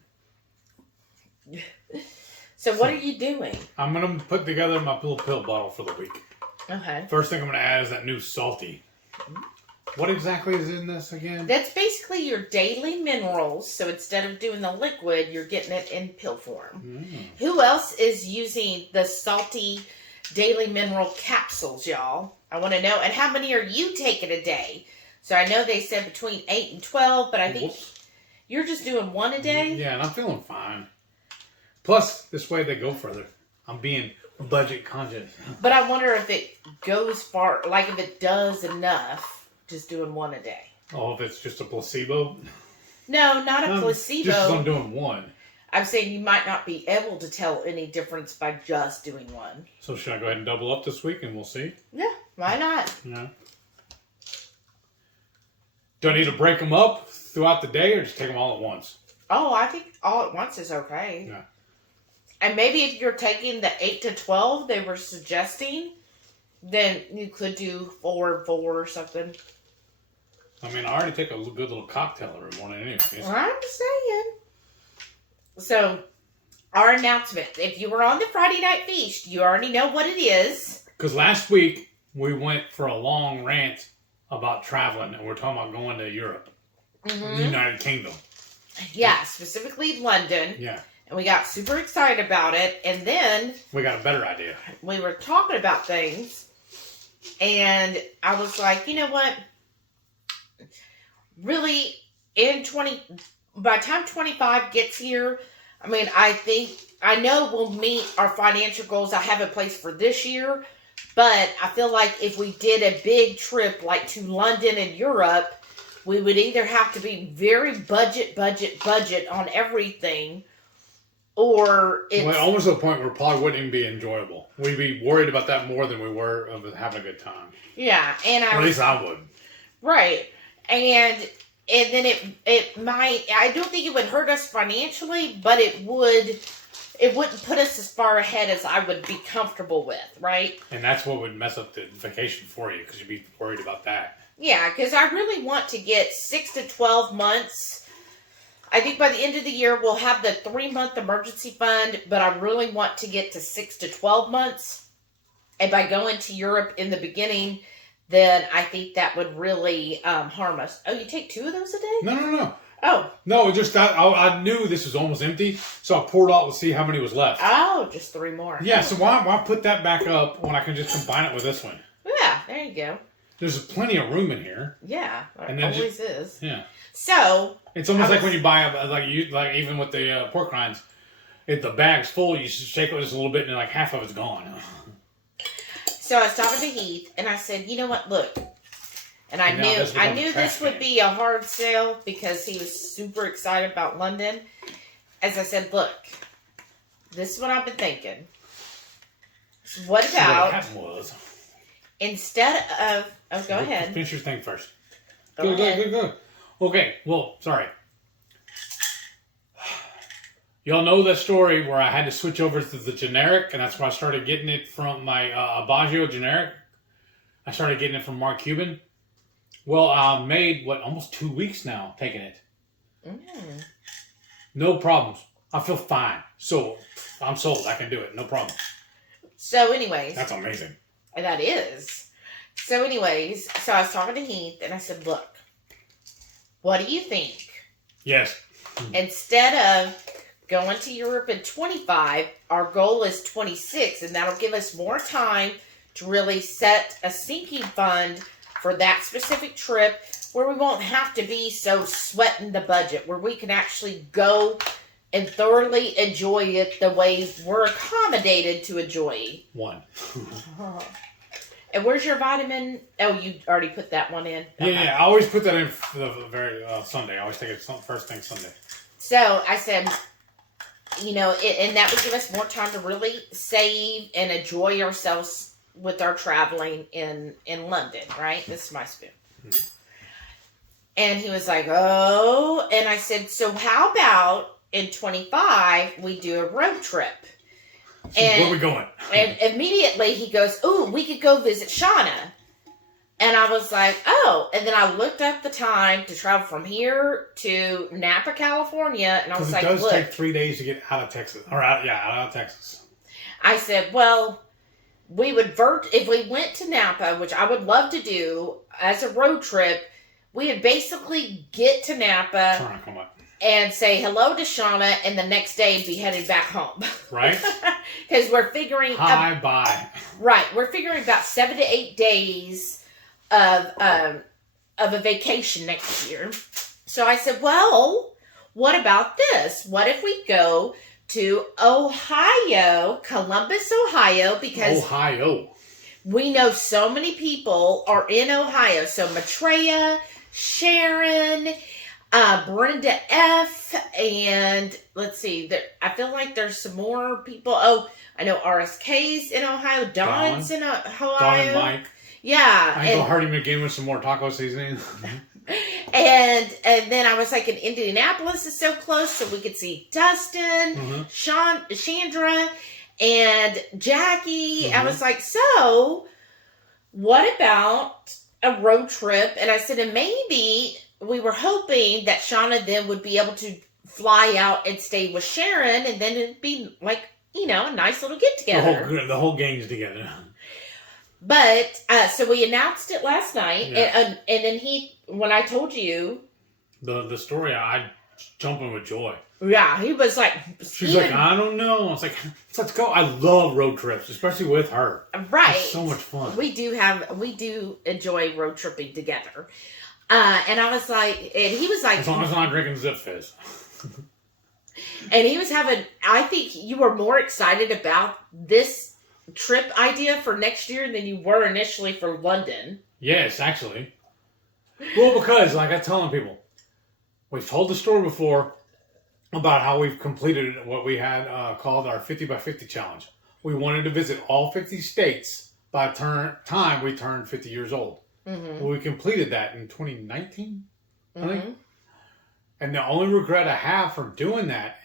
So what are you doing? I'm going to put together my little pill bottle for the week. Okay. First thing I'm going to add is that new salty. What exactly is in this again? That's basically your daily minerals. So instead of doing the liquid, you're getting it in pill form. Who else is using the salty daily mineral capsules, y'all? I want to know. And how many are you taking a day? So I know they said between 8 and 12, but I think you're just doing one a day? Yeah, and I'm feeling fine. Plus, this way they go further. I'm being budget conscious. But I wonder if it goes far, like if it does enough, just doing one a day. Oh, if it's just a placebo? No, not a placebo. Just 'cause I'm doing one. I'm saying you might not be able to tell any difference by just doing one. So should I go ahead and double up this week and we'll see? Yeah, why not? Yeah. Do I need to break them up throughout the day or just take them all at once? Oh, I think all at once is okay. Yeah. And maybe if you're taking the 8 to 12 they were suggesting, then you could do 4 and 4 or something. I mean, I already take a good little cocktail every morning anyways. I'm saying. So, our announcement. If you were on the Friday night feast, you already know what it is. Because last week, we went for a long rant about traveling, and we're talking about going to Europe. The United Kingdom. Yeah, specifically London. Yeah. And we got super excited about it. And then We got a better idea. we were talking about things. And I was like, you know what? Really, by the time 25 gets here, I mean, I know we'll meet our financial goals I have in place for this year. But I feel like if we did a big trip like to London and Europe, we would either have to be very budget on everything, or it's... Well, almost to the point where it probably wouldn't even be enjoyable. We'd be worried about that more than we were of having a good time. Yeah, and Or at least I would. Right. And then it might... I don't think it would hurt us financially, but it wouldn't put us as far ahead as I would be comfortable with, right? And that's what would mess up the vacation for you, because you'd be worried about that. Yeah, because I really want to get 6 to 12 months. I think by the end of the year, we'll have the 3-month emergency fund, but I really want to get to 6 to 12 months. And by going to Europe in the beginning, then I think that would really harm us. Oh, you take 2 of those a day? No. Oh. No, it just, I knew this was almost empty, so I poured out to see how many was left. Oh, just 3 more. Yeah, so why put that back up when I can just combine it with this one? Yeah, there you go. There's plenty of room in here. Yeah, And it then always is. Yeah. So It's almost like when you buy like even with the pork rinds, if the bag's full, you just shake it just a little bit and like half of it's gone. So I was talking to Heath and I said, you know what, look. And I knew this would be a hard sale because he was super excited about London. As I said, look, this is what I've been thinking. What about instead of go ahead. Finish your thing first. Go ahead. Good. Okay, well, sorry. Y'all know that story where I had to switch over to the generic, and that's why I started getting it from my Abaggio generic. I started getting it from Mark Cuban. Well, I made, almost 2 weeks now taking it. No problems. I feel fine. So, I'm sold. I can do it. No problem. So, anyways. That's amazing. That is. So, anyways, so I was talking to Heath, and I said, look, what do you think? Yes. Instead of going to Europe in 25, our goal is 26, and that'll give us more time to really set a sinking fund for that specific trip where we won't have to be so sweating the budget, where we can actually go and thoroughly enjoy it the way we're accommodated to enjoy. One. And where's your vitamin? Oh, you already put that one in? Okay. Yeah, I always put that in for the very Sunday. I always take it first thing Sunday. So I said, and that would give us more time to really save and enjoy ourselves with our traveling in London, right? This is my spoon. And he was like, oh. And I said, so how about in 25 we do a road trip? And where are we going? And immediately he goes, ooh, we could go visit Shauna. And I was like, oh. And then I looked up the time to travel from here to Napa, California. And I was like, it does take 3 days to get out of Texas. Out of Texas. I said, well, we would if we went to Napa, which I would love to do as a road trip, we would basically get to Napa and say hello to Shauna, and the next day be headed back home. Right? Because we're figuring... bye. Right. We're figuring about 7 to 8 days of a vacation next year. So I said, well, what about this? What if we go to Ohio, Columbus, Ohio, because we know so many people are in Ohio. So Maitreya, Sharon, Brenda F, and let's see, I feel like there's some more people. Oh, I know RSK's in Ohio, Don's in Ohio. Don and Mike. Yeah. I can go hurt him again with some more taco seasoning. And then I was like, in Indianapolis is so close, so we could see Dustin, Chandra, and Jackie. I was like, so what about a road trip? And I said, and maybe we were hoping that Shauna then would be able to fly out and stay with Sharon, and then it'd be like, a nice little get together. The whole gang's together. But, so we announced it last night, and then when I told you... The story, I jumping with joy. Yeah, he was like... She's like, I don't know. I was like, let's go. I love road trips, especially with her. Right. It's so much fun. We do enjoy road tripping together. And I was like, and he was like... As long as I'm not drinking Zip Fizz. And he was I think you were more excited about this trip idea for next year than you were initially for London. Yes, actually. Well, because, like I telling people, we've told the story before about how we've completed what we had called our 50 by 50 challenge. We wanted to visit all 50 states by time we turned 50 years old. Mm-hmm. Well, we completed that in 2019, I think. And the only regret I have for doing that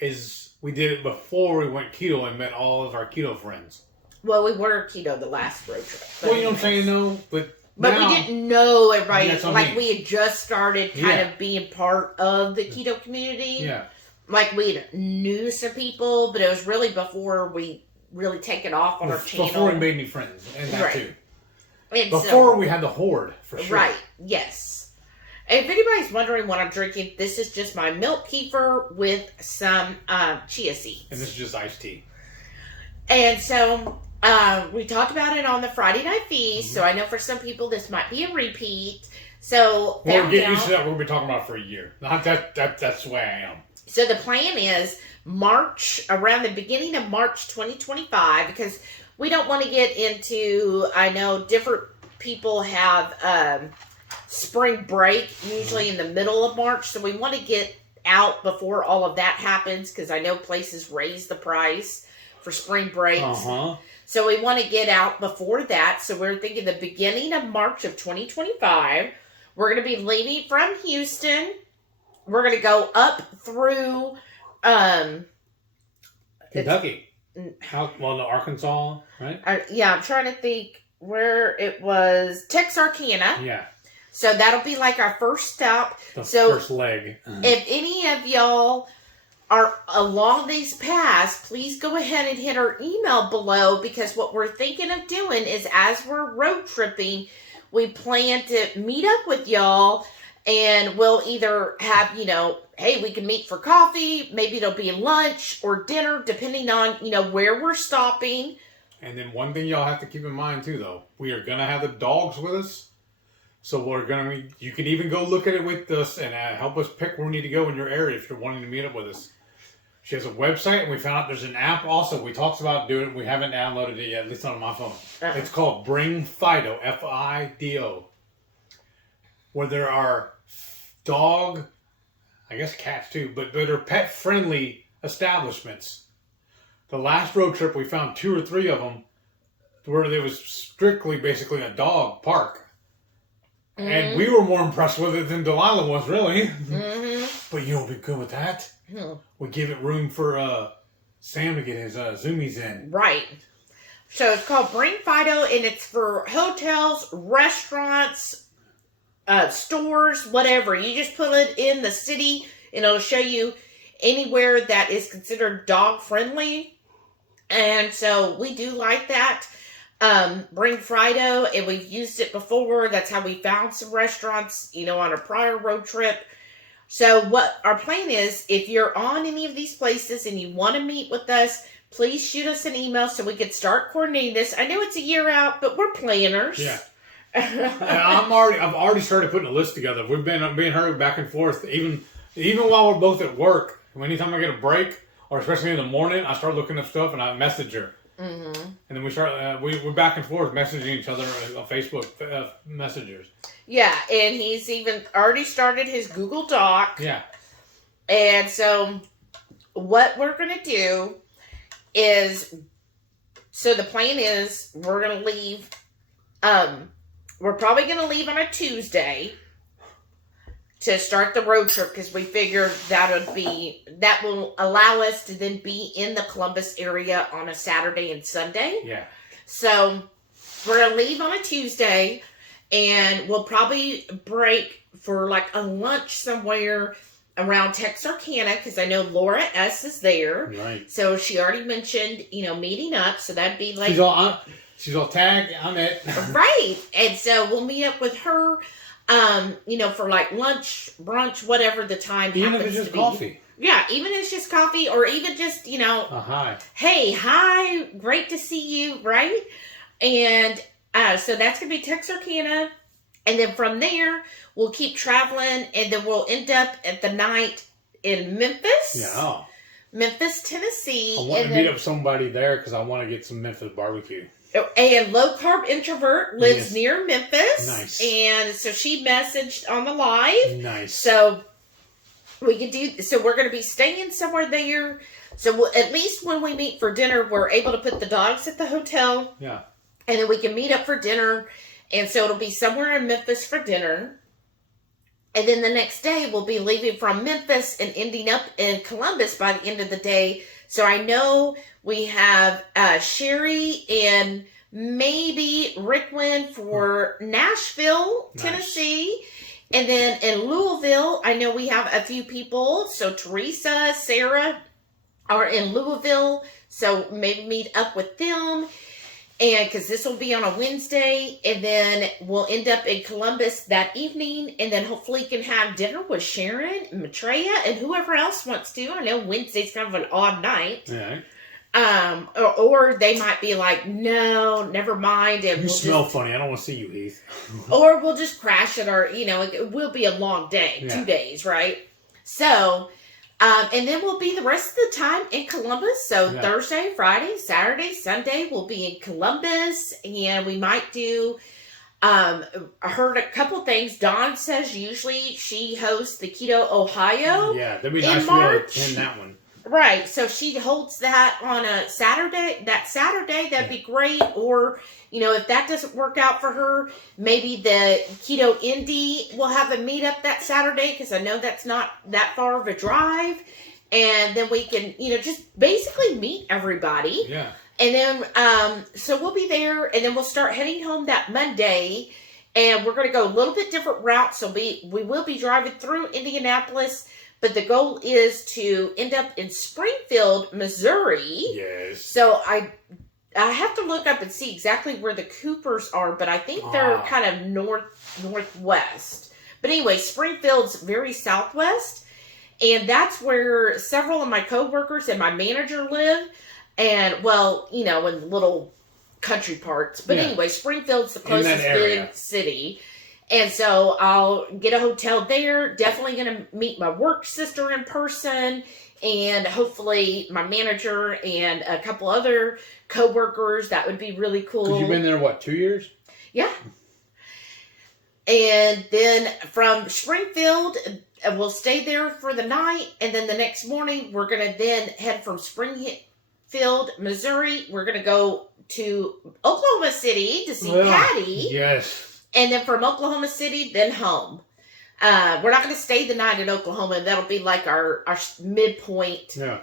is we did it before we went keto and met all of our keto friends. Well, we were keto the last road trip. Well, you know what I'm saying, though? But now, we didn't know everybody. Like, we had just started kind of being part of the keto community. Yeah. Like, we knew some people, but it was really before we really take it off on our channel. Before we made any friends, and that too. And before we had the Horde, for sure. Right, yes. If anybody's wondering what I'm drinking, this is just my milk kefir with some chia seeds. And this is just iced tea. And so we talked about it on the Friday Night Feast, so I know for some people this might be a repeat. So we're getting used to that. We'll be talking about it for a year. That's the way I am. So the plan is around the beginning of March 2025, because we don't want to get into, I know different people have spring break usually in the middle of March, so we want to get out before all of that happens, because I know places raise the price for spring breaks. So we want to get out before that. So we're thinking the beginning of March of 2025. We're going to be leaving from Houston. We're going to go up through Kentucky. No, Arkansas, right? I'm trying to think where it was. Texarkana. Yeah. So that'll be like our first stop. First leg. If any of y'all are along these paths, please go ahead and hit our email below, because what we're thinking of doing is, as we're road tripping, we plan to meet up with y'all, and we'll either have, hey, we can meet for coffee, maybe it'll be lunch or dinner, depending on, where we're stopping. And then one thing y'all have to keep in mind too, though, we are going to have the dogs with us. So you can even go look at it with us and help us pick where we need to go in your area if you're wanting to meet up with us. She has a website, and we found out there's an app also. We talked about doing it. We haven't downloaded it yet, at least not on my phone. It's called Bring Fido, Fido, where there are dog, I guess cats too, but they're pet-friendly establishments. The last road trip, we found 2 or 3 of them where there was strictly basically a dog park. Mm-hmm. And we were more impressed with it than Delilah was, really. Mm-hmm. But you know what would be good with that? Mm-hmm. We give it room for Sam to get his zoomies in. Right. So it's called Bring Fido, and it's for hotels, restaurants, stores, whatever. You just put it in the city, and it'll show you anywhere that is considered dog friendly. And so we do like that. Bring Fido, and we've used it before. That's how we found some restaurants, on a prior road trip. So what our plan is, if you're on any of these places and you want to meet with us, please shoot us an email so we can start coordinating this. I know it's a year out, but we're planners. Yeah. I've already started putting a list together. We've been hurrying back and forth, even while we're both at work. Anytime I get a break, or especially in the morning, I start looking up stuff and I message her. Mm-hmm. And then we start. We're back and forth messaging each other on Facebook messengers. Yeah, and he's even already started his Google Doc. Yeah. And so, what we're gonna do is, so the plan is we're gonna leave. We're probably gonna leave on a Tuesday to start the road trip, because we figured that will allow us to then be in the Columbus area on a Saturday and Sunday. Yeah. So we're going to leave on a Tuesday, and we'll probably break for like a lunch somewhere around Texarkana, because I know Laura S. is there. Right. So she already mentioned, meeting up. So that'd be like... She's all tagged. I'm it. Right. And so we'll meet up with her. For like lunch, brunch, whatever the time even happens if it's just to be. coffee. Yeah, even if it's just coffee, or even just, a hi. Hey, hi, great to see you, right? And so that's going to be Texarkana. And then from there, we'll keep traveling, and then we'll end up at the night in Memphis. Yeah. Memphis, Tennessee. I want to meet up somebody there because I want to get some Memphis barbecue. And Low Carb Introvert lives near Memphis. Nice. And so she messaged on the live. Nice. So we can so we're going to be staying somewhere there. So at least when we meet for dinner, we're able to put the dogs at the hotel. Yeah. And then we can meet up for dinner. And so it'll be somewhere in Memphis for dinner. And then the next day, we'll be leaving from Memphis and ending up in Columbus by the end of the day. So I know we have Sherry and maybe Rickwin for Nashville, Tennessee. And then in Louisville, I know we have a few people. So Teresa, Sara are in Louisville. So maybe meet up with them. And because this will be on a Wednesday, and then we'll end up in Columbus that evening, and then hopefully can have dinner with Sharon, Maitreya, and whoever else wants to. I know Wednesday's kind of an odd night. Yeah. Or they might be like, no, never mind. And you smell funny. I don't want to see you, Heath. Or we'll just crash it, or, it will be a long day, 2 days, right? So... and then we'll be the rest of the time in Columbus. So Thursday, Friday, Saturday, Sunday, we'll be in Columbus. And we might do, I heard a couple things. Dawn says usually she hosts the Keto Ohio. Yeah, that'd be nice to attend that one. Right. So she holds that on a Saturday. That Saturday, that'd be great. Or, if that doesn't work out for her, maybe the Keto Indy will have a meetup that Saturday, because I know that's not that far of a drive. And then we can, just basically meet everybody. Yeah. And then, so we'll be there, and then we'll start heading home that Monday. And we're going to go a little bit different route. So we will be driving through Indianapolis. But the goal is to end up in Springfield, Missouri. Yes. So I have to look up and see exactly where the Coopers are, but I think they're kind of northwest. But anyway, Springfield's very southwest, and that's where several of my coworkers and my manager live. And in little country parts. But anyway, Springfield's the closest big city. And so I'll get a hotel there. Definitely going to meet my work sister in person. And hopefully my manager and a couple other co-workers. That would be really cool. Because you've been there, what, 2 years? Yeah. And then from Springfield, we'll stay there for the night. And then the next morning, we're going to then head from Springfield, Missouri. We're going to go to Oklahoma City to see Patty. Yes. And then from Oklahoma City, then home. We're not going to stay the night in Oklahoma. That'll be like our midpoint. Yeah.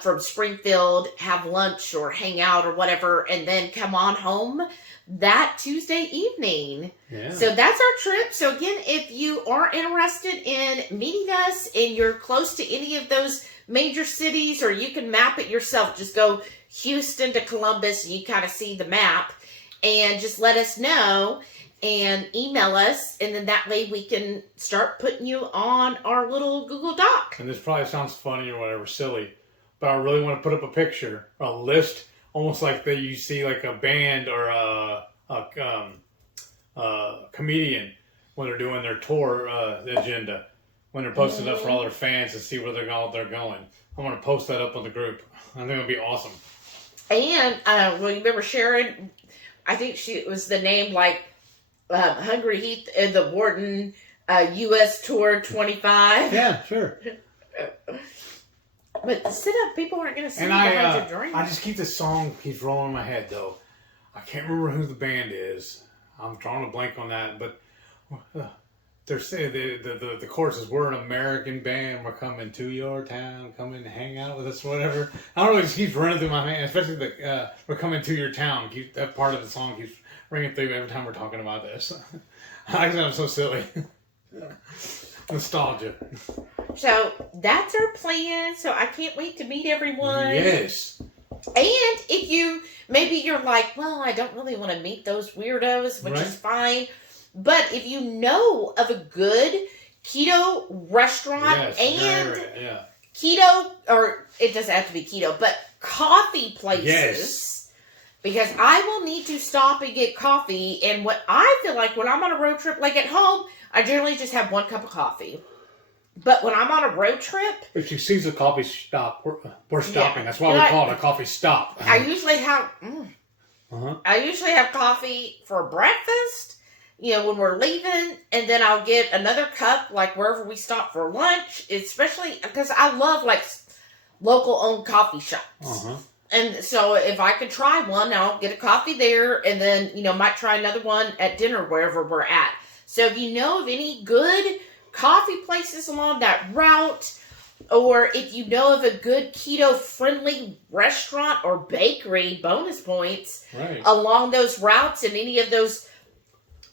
From Springfield, have lunch or hang out or whatever, and then come on home that Tuesday evening. Yeah. So that's our trip. So again, if you are interested in meeting us and you're close to any of those major cities, or you can map it yourself, just go Houston to Columbus and you kind of see the map, and just let us know and email us, and then that way we can start putting you on our little Google Doc. And this probably sounds funny or whatever, silly, but I really want to put up a picture, a list, almost like that you see like a band or a comedian when they're doing their tour agenda, when they're posting up for all their fans to see where they're going. I'm going to post that up on the group. I think it'll be awesome. And, well, you remember Sharon? I think it was the name, like, HungryHeath and the Warden U.S. Tour 25. Yeah, sure. But sit up, people aren't going to see And behind your drink. I just keep this song keeps rolling in my head, though. I can't remember who the band is. I'm drawing a blank on that, but they're saying the chorus is, "We're an American band. We're coming to your town. Come and hang out with us," whatever. I don't know. It just keeps running through my head, especially the "We're coming to your town." That part of the song keeps ringing through every time we're talking about this. I think I'm so silly. Nostalgia. So that's our plan. So I can't wait to meet everyone. Yes. And if you're like, well, I don't really want to meet those weirdos, which is fine. But if you know of a good keto restaurant keto, or it doesn't have to be keto, but coffee places, because I will need to stop and get coffee. And what I feel like when I'm on a road trip, like at home, I generally just have 1 cup of coffee. But when I'm on a road trip, if she sees a coffee stop, we're stopping. That's why we call it a coffee stop. I usually have coffee for breakfast, when we're leaving, and then I'll get another cup, like wherever we stop for lunch, especially because I love like local owned coffee shops. And so if I could try one, I'll get a coffee there, and then, might try another one at dinner wherever we're at. So if you know of any good coffee places along that route, or if you know of a good keto-friendly restaurant or bakery, bonus points, along those routes in any of those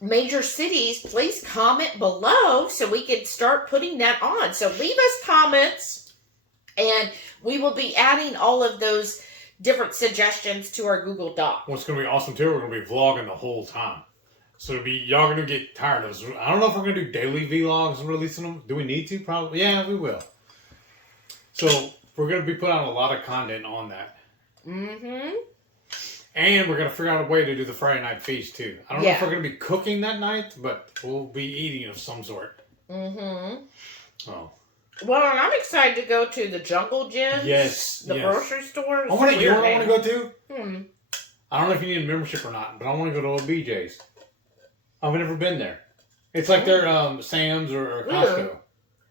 major cities, please comment below so we can start putting that on. So leave us comments, and we will be adding all of those different suggestions to our Google Doc. What's going to be awesome, too, we're going to be vlogging the whole time. So y'all going to get tired of us. I don't know if we're going to do daily vlogs and releasing them. Do we need to? Probably. Yeah, we will. So we're going to be putting out a lot of content on that. And we're going to figure out a way to do the Friday night feast, too. I don't know if we're going to be cooking that night, but we'll be eating of some sort. Oh. Well, I'm excited to go to the Jungle Gym. The grocery store. You know what I want to go to? I don't know if you need a membership or not, but I want to go to a BJ's. I've never been there. It's like their Sam's or Costco.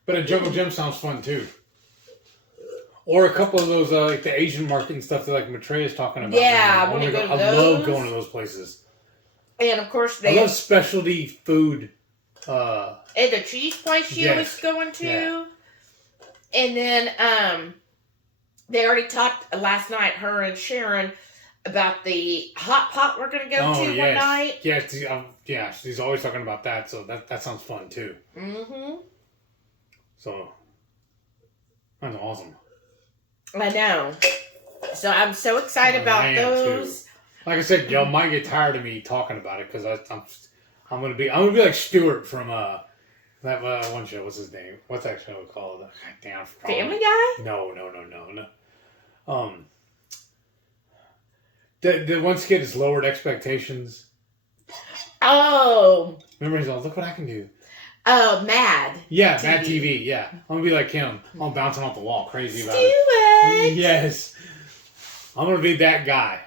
But a Jungle Gym sounds fun, too. Or a couple of those, like the Asian market and stuff that like Matreya's talking about. Yeah, I want to go to those. I love going to those places. And, of course, I love specialty food. And the cheese place she was going to. Yeah. And then they already talked last night, her and Sharon, about the hot pot we're going to go to one night. Yes, she's always talking about that, so that sounds fun, too. So, that's awesome. I know. So, I'm so excited about those. Too. Like I said, y'all might get tired of me talking about it, because I'm going to be like Stuart from that one show. What's his name? What's that show called? God damn. Family Guy? No. The one skit is Lowered Expectations. Oh. Remember, he's all, look what I can do. Oh, Mad. Yeah, TV. Mad TV, yeah. I'm going to be like him. I'm bouncing off the wall, crazy about it. Yes. I'm going to be that guy.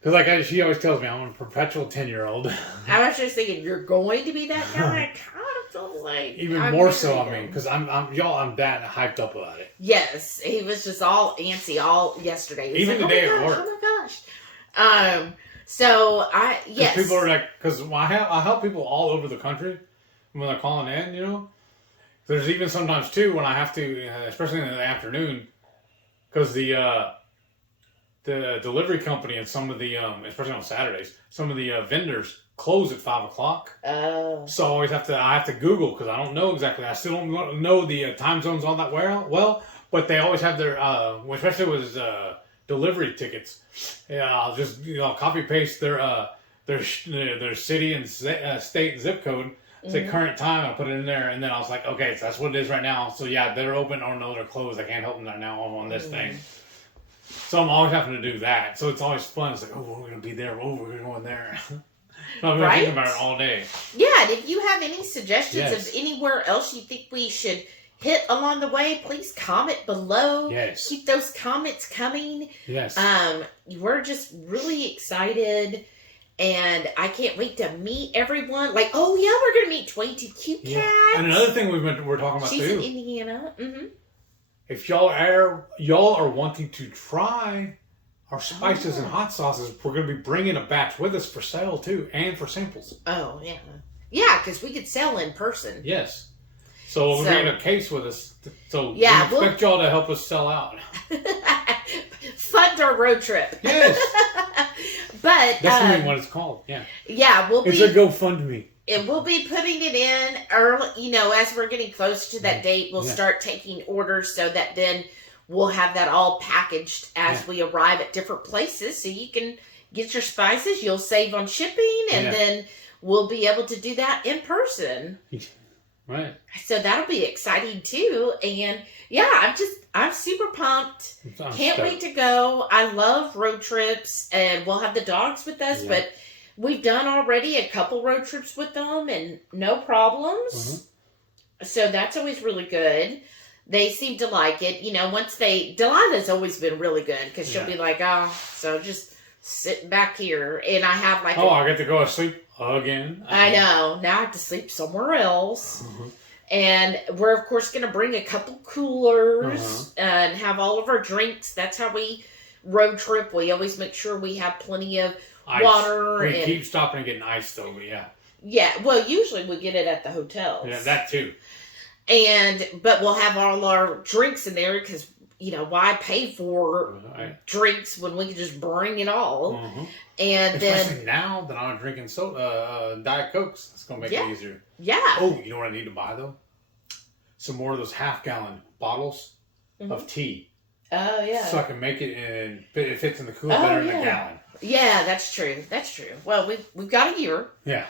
Because she always tells me, I'm a perpetual 10-year-old. I was just thinking, you're going to be that guy? I kind of feel like... Even more so, I mean, because I'm that hyped up about it. Yes, he was just all antsy all yesterday. Even today at work. Oh my gosh. So, yes. People are like, because I help people all over the country when they're calling in, you know. There's even sometimes, too, when I have to, especially in the afternoon, because the delivery company and some of the, especially on Saturdays, some of the vendors close at 5 o'clock. Oh. So I have to Google, because I don't know exactly. I still don't know the time zones all that well, but they always have their, especially with delivery tickets. Yeah, I'll just copy paste their city and state and zip code, say current time. I put it in there, and then I was like, okay, so that's what it is right now. So yeah, they're open or no, they're closed. I can't help them right now on this thing. So I'm always having to do that. So it's always fun. It's like, oh, we're gonna be there. Oh, we're gonna go in there. I've been thinking about it all day. Yeah, and if you have any suggestions of anywhere else you think we should hit along the way, please comment below. Yes. Keep those comments coming. Yes. We're just really excited, and I can't wait to meet everyone. Like, oh yeah, we're gonna meet 22 Cats. Yeah. And another thing we're talking about She's too. in Indiana. Mm-hmm. If y'all are wanting to try our spices and hot sauces, we're going to be bringing a batch with us for sale too, and for samples. Oh yeah, yeah, because we could sell in person. Yes. So we're bringing a case with us. So yeah, we expect y'all to help us sell out. Fund our road trip. Yes. But that's gonna be what it's called. Yeah. Yeah, it's a GoFundMe. And we'll be putting it in early, as we're getting close to that date, we'll start taking orders so that then we'll have that all packaged as we arrive at different places. So you can get your spices, you'll save on shipping, and then we'll be able to do that in person. Right. So that'll be exciting too. And yeah, I'm super pumped. Can't wait to go. I love road trips, and we'll have the dogs with us, but we've done already a couple road trips with them and no problems. Mm-hmm. So that's always really good. They seem to like it. Delilah's always been really good because she'll be like, oh, so just sitting back here. And I have like... I get to go to sleep again. I know. Now I have to sleep somewhere else. Mm-hmm. And we're, of course, going to bring a couple coolers and have all of our drinks. That's how we road trip. We always make sure we have plenty of ice. Water. We keep stopping and getting ice, though, but yeah. Yeah, well, usually we get it at the hotels. Yeah, that too. But we'll have all our drinks in there because, why pay for drinks when we can just bring it all? Mm-hmm. And especially now that I'm drinking Diet Cokes, it's going to make it easier. Yeah. Oh, you know what I need to buy, though? Some more of those half-gallon bottles of tea. Oh, yeah. So I can make it, and it fits in the cooler better than a gallon. Yeah, that's true. That's true. Well, we've got a year. Yeah.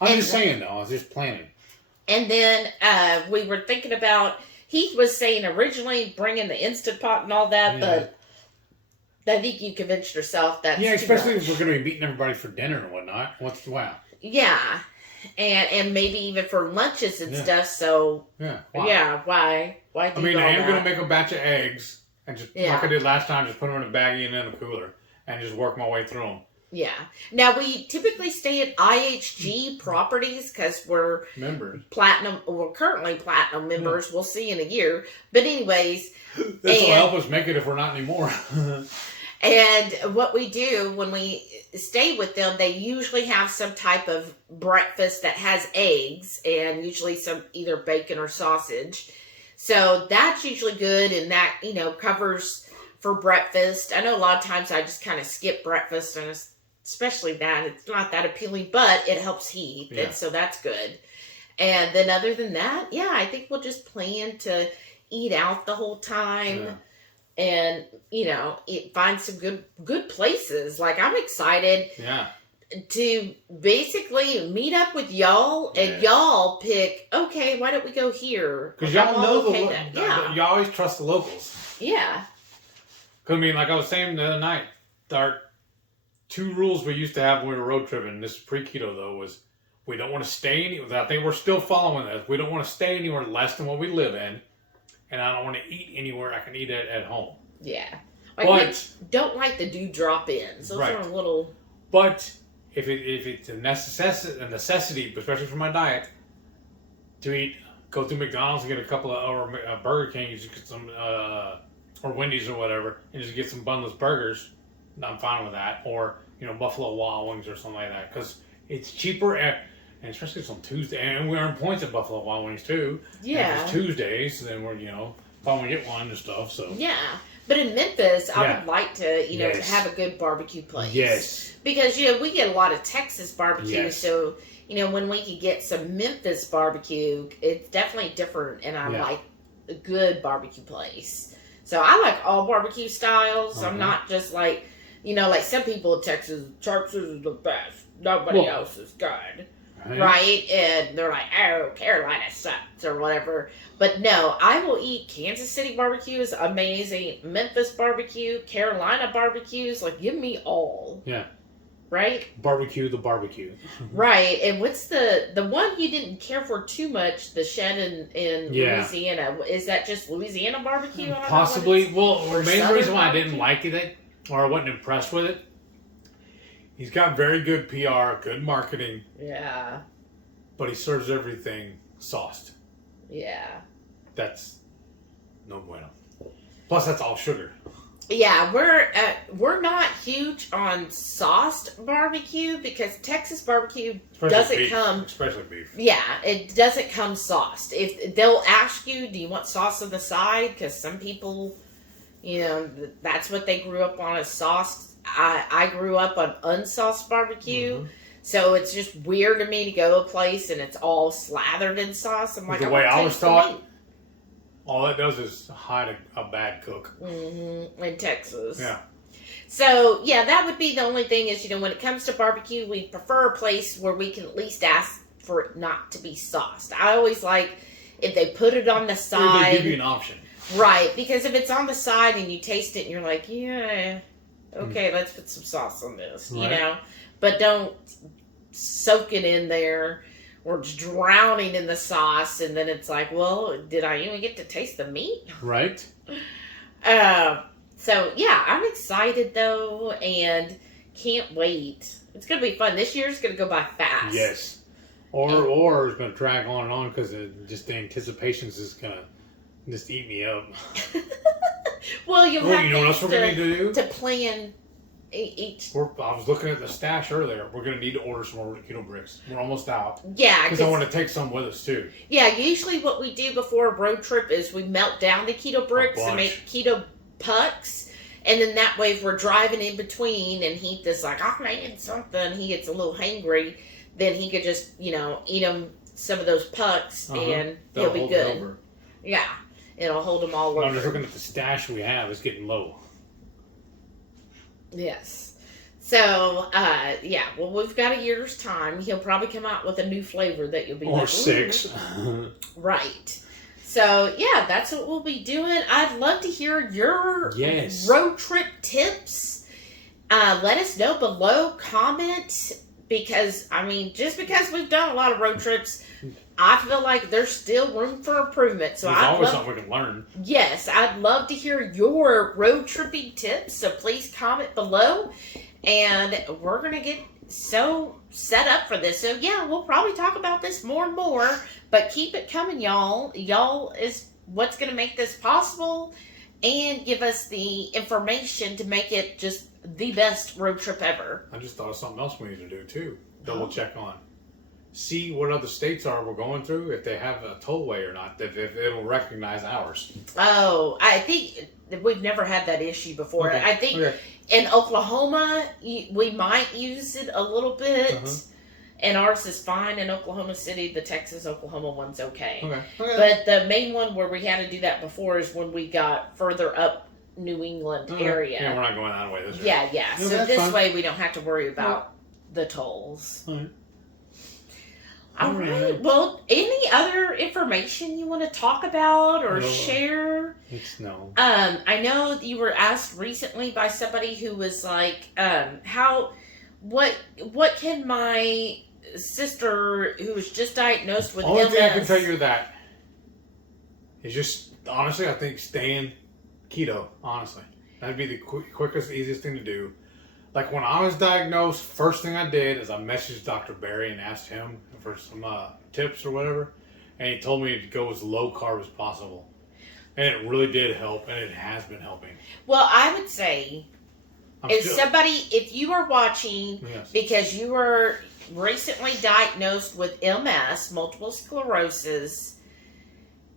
I'm just saying, though. I was just planning. And then we were thinking about... Heath was saying originally bringing the Instant Pot and all that, but I think you convinced yourself that... Yeah, especially if we're going to be meeting everybody for dinner and whatnot. Wow. Yeah. And maybe even for lunches and stuff, so... Yeah. Why? Yeah, why? Why do I am going to make a batch of eggs, and just like I did last time, just put them in a baggie and in a cooler. And just work my way through them. Yeah. Now, we typically stay at IHG properties because we're members. We're currently platinum members. We'll see in a year. But anyways. This will help us make it if we're not anymore. And what we do when we stay with them, they usually have some type of breakfast that has eggs and usually some either bacon or sausage. So that's usually good, and that, covers... for breakfast. I know a lot of times I just kind of skip breakfast, and especially that, it's not that appealing, but it helps Heath, and so that's good. And then other than that, I think we'll just plan to eat out the whole time and, find some good places. Like, I'm excited to basically meet up with y'all, and y'all pick, okay, why don't we go here? Because y'all know you always trust the locals. Yeah. Because, like I was saying the other night, our 2 rules we used to have when we were road tripping. This is pre-keto though. Was we don't want to stay I think we're still following this. We don't want to stay anywhere less than what we live in, and I don't want to eat anywhere I can eat it at home. Yeah. Like, we don't like the drop-ins. Those are a little... But if it's a necessity, especially for my diet, to go through McDonald's and get a couple of, or Burger King, you just get some, or Wendy's or whatever, and just get some bunless burgers, I'm fine with that. Or, Buffalo Wild Wings or something like that. Because it's cheaper, and especially if it's on Tuesday. And we earn points at Buffalo Wild Wings, too. Yeah. And if it's Tuesdays, then we're, if I want to get one and stuff, so. Yeah. But in Memphis, I would like to, have a good barbecue place. Yes. Because, we get a lot of Texas barbecue, yes. so, when we could get some Memphis barbecue, it's definitely different, and I like a good barbecue place. So I like all barbecue styles. I'm not just like, like some people in Texas is the best. Nobody else is good. Right? And they're like, oh, Carolina sucks or whatever. But no, I will eat Kansas City barbecue is amazing. Memphis barbecue, Carolina barbecues, like give me all. Yeah. Right? Barbecue the barbecue. Right. And what's the one you didn't care for too much, the shed in Louisiana? Is that just Louisiana barbecue? Possibly. Well, the main reason why barbecue? I didn't like it, or I wasn't impressed with it, he's got very good PR, good marketing. Yeah. But he serves everything sauced. Yeah. That's no bueno. Plus, that's all sugar. Yeah, we're not huge on sauced barbecue because Texas barbecue doesn't come. Especially beef. Yeah, it doesn't come sauced. If they'll ask you, do you want sauce on the side? Because some people, that's what they grew up on, is sauced. I grew up on unsauced barbecue. Mm-hmm. So it's just weird to me to go to a place and it's all slathered in sauce. I'm like, the way I was taught, all it does is hide a bad cook. Mm-hmm. In Texas. Yeah. So, that would be the only thing is, when it comes to barbecue, we prefer a place where we can at least ask for it not to be sauced. I always like if they put it on the side. Or they give you an option. Right. Because if it's on the side and you taste it and you're like, yeah, okay, let's put some sauce on this, right. But don't soak it in there or just drowning in the sauce, and then it's like, well, did I even get to taste the meat? Right. So, I'm excited, though, and can't wait. It's going to be fun. This year's going to go by fast. Yes. Or it's going to drag on and on because just the anticipation is just going to just eat me up. Well, you'll have what else we're going to need to do? To plan each. I was looking at the stash earlier. We're going to need to order some more keto bricks. We're almost out. Yeah. Because I want to take some with us, too. Yeah, usually what we do before a road trip is we melt down the keto bricks and make keto pucks. And then that way, if we're driving in between and Heath is like, I need something, he gets a little hangry, then he could just, eat them, some of those pucks, and he'll be good. Yeah. It'll hold them all over. I'm just looking at the stash we have. It's getting low. Yes. So, well, we've got a year's time. He'll probably come out with a new flavor that you'll be or 6. Right. So, that's what we'll be doing. I'd love to hear your road trip tips. Let us know below. Comment. Because, just because we've done a lot of road trips, I feel like there's still room for improvement. So there's always something we can learn. Yes, I'd love to hear your road tripping tips. So please comment below. And we're going to get so set up for this. So we'll probably talk about this more and more. But keep it coming, y'all. Y'all is what's going to make this possible. And give us the information to make it just the best road trip ever. I just thought of something else we need to do, too. Double check on. See what other states we're going through, if they have a tollway or not, if it'll recognize ours. Oh, I think we've never had that issue before. Okay. I think in Oklahoma, we might use it a little bit, and ours is fine in Oklahoma City. The Texas-Oklahoma one's okay. But the main one where we had to do that before is when we got further up New England area. Yeah, we're not going that way this year. Yeah. So this way we don't have to worry about the tolls. All right. Well, any other information you want to talk about or share? No. I know you were asked recently by somebody who was like, how what can my sister who was just diagnosed with Only MS... thing I can tell you that is just, honestly, I think staying keto, honestly. That'd be the quickest, easiest thing to do. Like when I was diagnosed, first thing I did is I messaged Dr. Barry and asked him for some tips or whatever. And he told me to go as low carb as possible. And it really did help, and it has been helping. Well, I would say, if you are watching, yes, because you were recently diagnosed with MS, multiple sclerosis,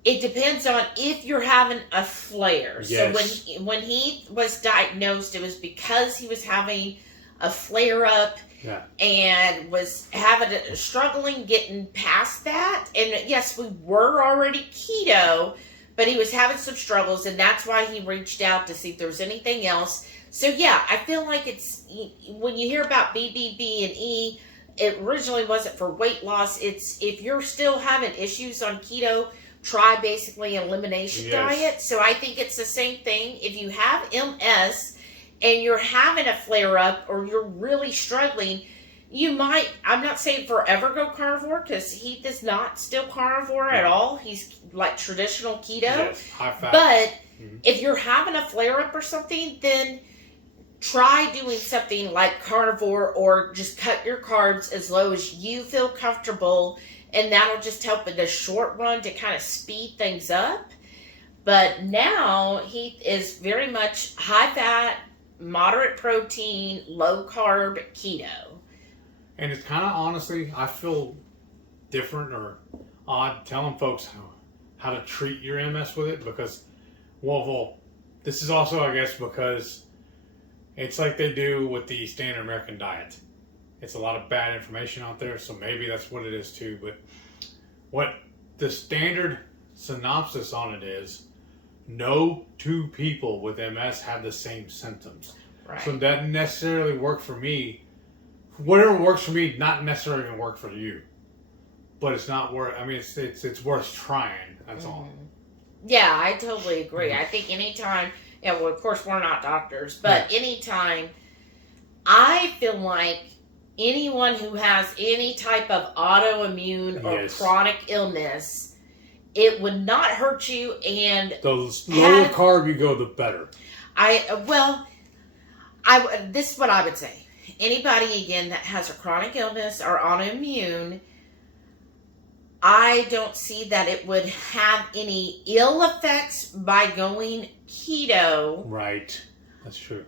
it depends on if you're having a flare. Yes. So when he was diagnosed, it was because he was having a flare up. Yeah. And was struggling getting past that. And yes, we were already keto, but he was having some struggles, and that's why he reached out to see if there was anything else. So yeah, I feel like it's, when you hear about BBB and E, it originally wasn't for weight loss. It's if you're still having issues on keto, try basically an elimination diet. So I think it's the same thing. If you have MS and you're having a flare-up or you're really struggling, you might, I'm not saying forever go carnivore, because Heath is not still carnivore at all. He's like traditional keto. Yes, high fat. But if you're having a flare-up or something, then try doing something like carnivore, or just cut your carbs as low as you feel comfortable, and that'll just help in the short run to kind of speed things up. But now Heath is very much high-fat, moderate protein, low carb keto. And it's kind of, honestly, I feel different or odd telling folks how to treat your MS with it, because, well, this is also, I guess, because it's like they do with the standard American diet. It's a lot of bad information out there, so maybe that's what it is too. But what the standard synopsis on it is, no two people with MS have the same symptoms. Right. So that doesn't necessarily work for me. Whatever works for me, not necessarily going to work for you. But it's not worth. I mean, it's worth trying. That's all. Yeah, I totally agree. I think anytime, well, of course we're not doctors, but anytime, I feel like anyone who has any type of autoimmune or chronic illness, it would not hurt you, and the lower carb you go, the better. This is what I would say. Anybody, again, that has a chronic illness or autoimmune, I don't see that it would have any ill effects by going keto. Right. That's true.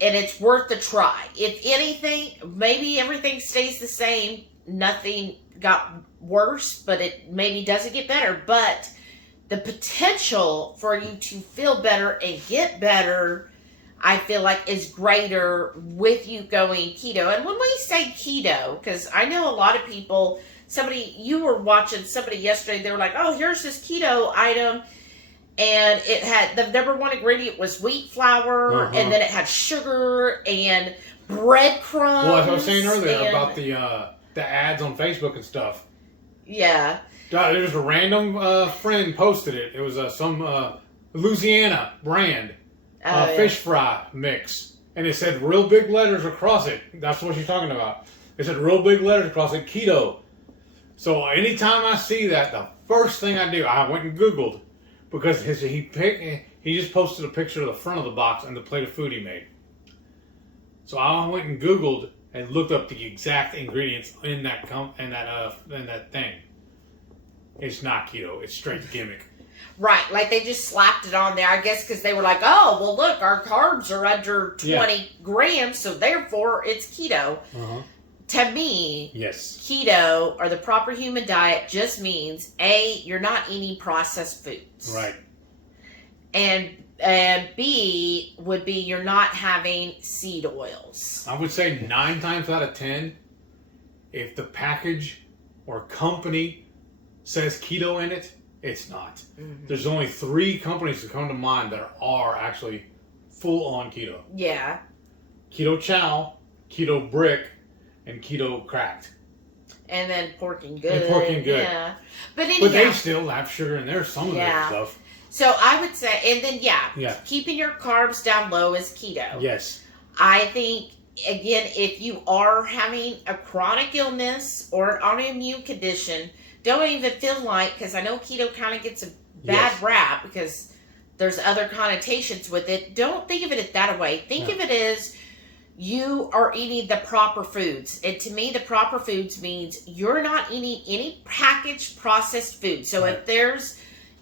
And it's worth a try. If anything, maybe everything stays the same. Nothing got worse, but it maybe doesn't get better. But the potential for you to feel better and get better, I feel like, is greater with you going keto. And when we say keto, because I know a lot of people, you were watching somebody yesterday, they were like, oh, here's this keto item, and it had, the number one ingredient was wheat flour, and then it had sugar and breadcrumbs. Well, as I was saying earlier about the ads on Facebook and stuff. Yeah. There was a random friend posted it. It was some Louisiana brand. Fish fry mix, and it said real big letters across it. That's what she's talking about. It said real big letters across it, keto. So anytime I see that, the first thing I do, I went and Googled, because he just posted a picture of the front of the box and the plate of food he made. So I went and Googled and looked up the exact ingredients in that thing. It's not keto. It's straight gimmick. Right, like they just slapped it on there, I guess, because they were like, oh, well, look, our carbs are under 20 grams, so therefore it's keto. To me, keto, or the proper human diet, just means, A, you're not eating processed foods. Right. And B would be you're not having seed oils. I would say 9 times out of 10, if the package or company says keto in it, it's not. There's only 3 companies that come to mind that are actually full on keto. Yeah. Ketochow, Keto Brick, and Keto Krack'd. And then Pork and Good. Yeah. But they still have sugar in there, some of that stuff. So I would say, and then keeping your carbs down low is keto. Yes. I think again, if you are having a chronic illness or an autoimmune condition, don't even feel like, because I know keto kind of gets a bad rap because there's other connotations with it. Don't think of it that way. Think of it as you are eating the proper foods. And to me, the proper foods means you're not eating any packaged processed food. So if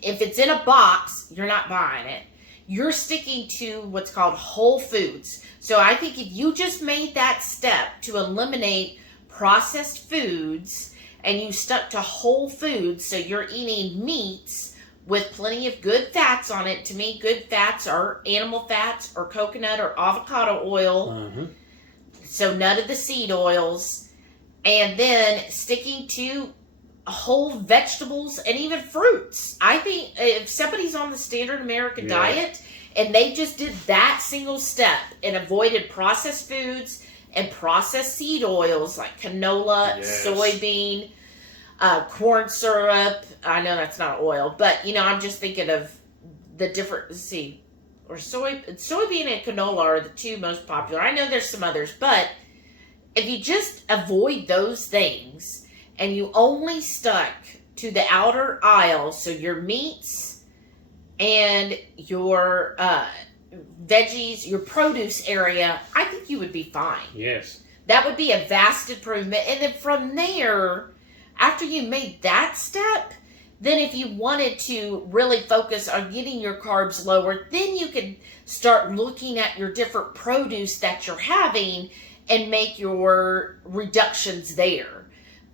it's in a box, you're not buying it. You're sticking to what's called whole foods. So I think if you just made that step to eliminate processed foods and you stuck to whole foods, so you're eating meats with plenty of good fats on it. To me, good fats are animal fats or coconut or avocado oil. So none of the seed oils. And then sticking to whole vegetables and even fruits. I think if somebody's on the standard American diet and they just did that single step and avoided processed foods and processed seed oils like canola, soybean, corn syrup. I know that's not oil, but I'm just thinking of the different, soybean and canola are the two most popular. I know there's some others, but if you just avoid those things and you only stuck to the outer aisle, so your meats and your veggies, your produce area, I think you would be fine. Yes. That would be a vast improvement. And then from there, after you made that step, then if you wanted to really focus on getting your carbs lower, then you could start looking at your different produce that you're having and make your reductions there.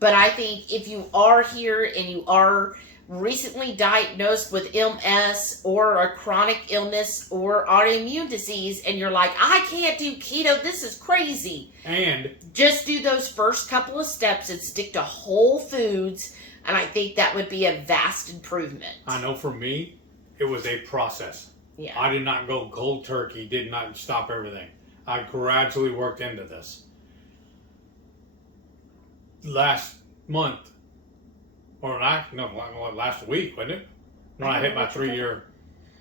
But I think if you are here and you are recently diagnosed with MS or a chronic illness or autoimmune disease and you're like, I can't do keto, this is crazy. And just do those first couple of steps and stick to whole foods, and I think that would be a vast improvement. I know for me, it was a process. Yeah. I did not go cold turkey, did not stop everything. I gradually worked into this. Last month, or last week, wasn't it? When I hit my 3-year,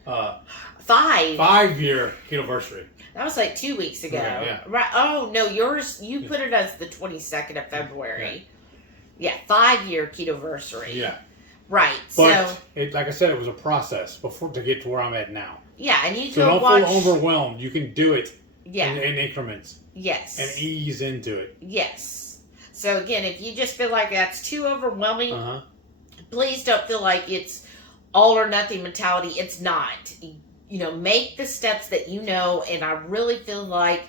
5-year ketoversary. That was like 2 weeks ago. Yeah. Right? Oh no, yours. You put it as the 22nd of February. Yeah, 5-year ketoversary. Yeah. Right. But so like I said, it was a process before to get to where I'm at now. Yeah, and you so go don't watch. feel overwhelmed. You can do it. Yeah. In increments. Yes. And ease into it. Yes. So again, if you just feel like that's too overwhelming, please don't feel like it's all or nothing mentality. It's not. Make the steps that and I really feel like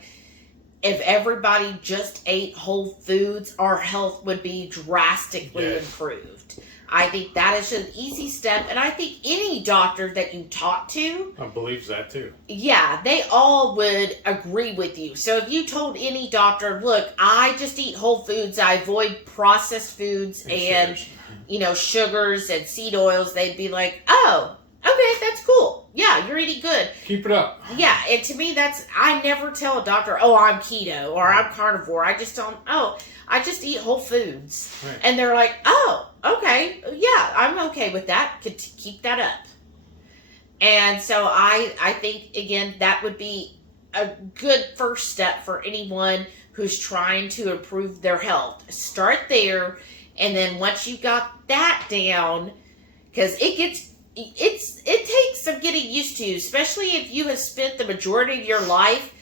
if everybody just ate whole foods, our health would be drastically improved. I think that is an easy step, and I think any doctor that you talk to, I believe that too. Yeah, they all would agree with you. So if you told any doctor, look, I just eat whole foods, I avoid processed foods and sugars and seed oils, they'd be like, oh, okay, that's cool. Yeah, you're eating good. Keep it up. Yeah, and to me, I never tell a doctor, oh, I'm keto or I'm carnivore. I just tell them, oh, I just eat whole foods. Right. And they're like, oh, okay, yeah, I'm okay with that. Keep that up. And so I think, again, that would be a good first step for anyone who's trying to improve their health. Start there, and then once you got that down, because it takes some getting used to, especially if you have spent the majority of your life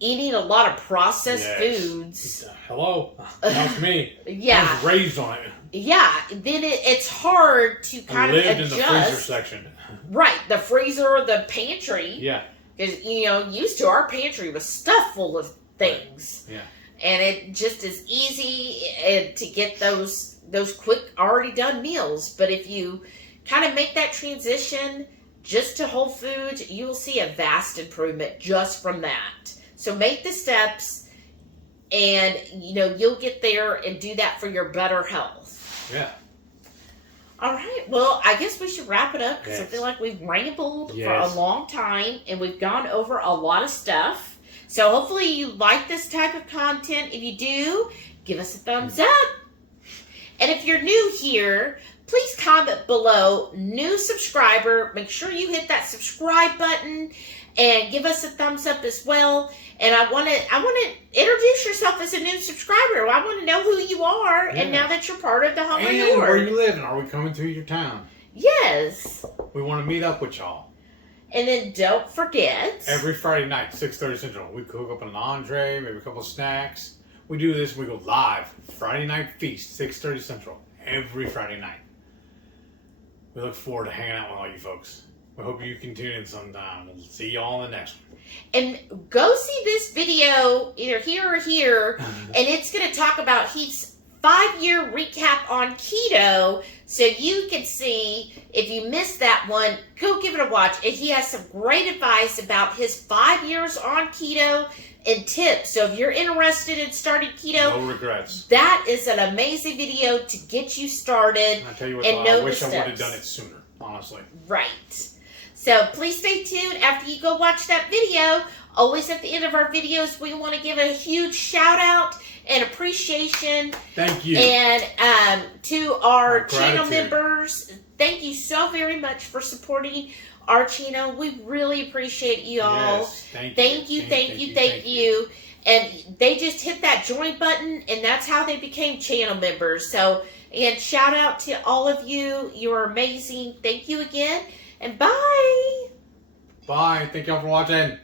eating a lot of processed foods. Hello, that's me. Yeah, I was raised on it. Yeah, then it's hard to kind of adjust. In the freezer section. Right, the freezer or the pantry. Yeah. Because, used to our pantry was stuffed full of things. Right. Yeah. And it just is easy to get those quick, already done meals. But if you kind of make that transition just to whole foods, you will see a vast improvement just from that. So make the steps, and, you'll get there and do that for your better health. Yeah. All right. Well, I guess we should wrap it up because I feel like we've rambled for a long time and we've gone over a lot of stuff. So hopefully you like this type of content. If you do, give us a thumbs up. And if you're new here, please comment below, new subscriber. Make sure you hit that subscribe button and give us a thumbs up as well. And I want to introduce yourself as a new subscriber. I want to know who you are, and now that you're part of the Hungry And Horde. where you live, and are we coming to your town? Yes. We want to meet up with y'all. And then don't forget, Every Friday night, 6:30 Central. We cook up an entree, maybe a couple of snacks. We do this, we go live. Friday night feast, 6:30 Central. Every Friday night. We look forward to hanging out with all you folks. We hope you can tune in sometime. We'll see y'all in the next one. and go see this video either here or here, and it's going to talk about Heath's 5-year recap on keto, so you can see, if you missed that one, go give it a watch. And he has some great advice about his 5 years on keto and tips. So if you're interested in starting keto, No regrets. that is an amazing video to get you started. I tell you what, And though, know I wish the I would have steps. done it sooner, honestly. Right. So please stay tuned after you go watch that video. Always at the end of our videos, we want to give a huge shout out and appreciation. Thank you. And to our channel Gratitude. members, thank you so very much for supporting our channel. We really appreciate you all. Yes, Thank you. And they just hit that join button, and that's how they became channel members. So, and shout out to all of you. You're amazing. Thank you again, and bye. Bye. Thank y'all for watching.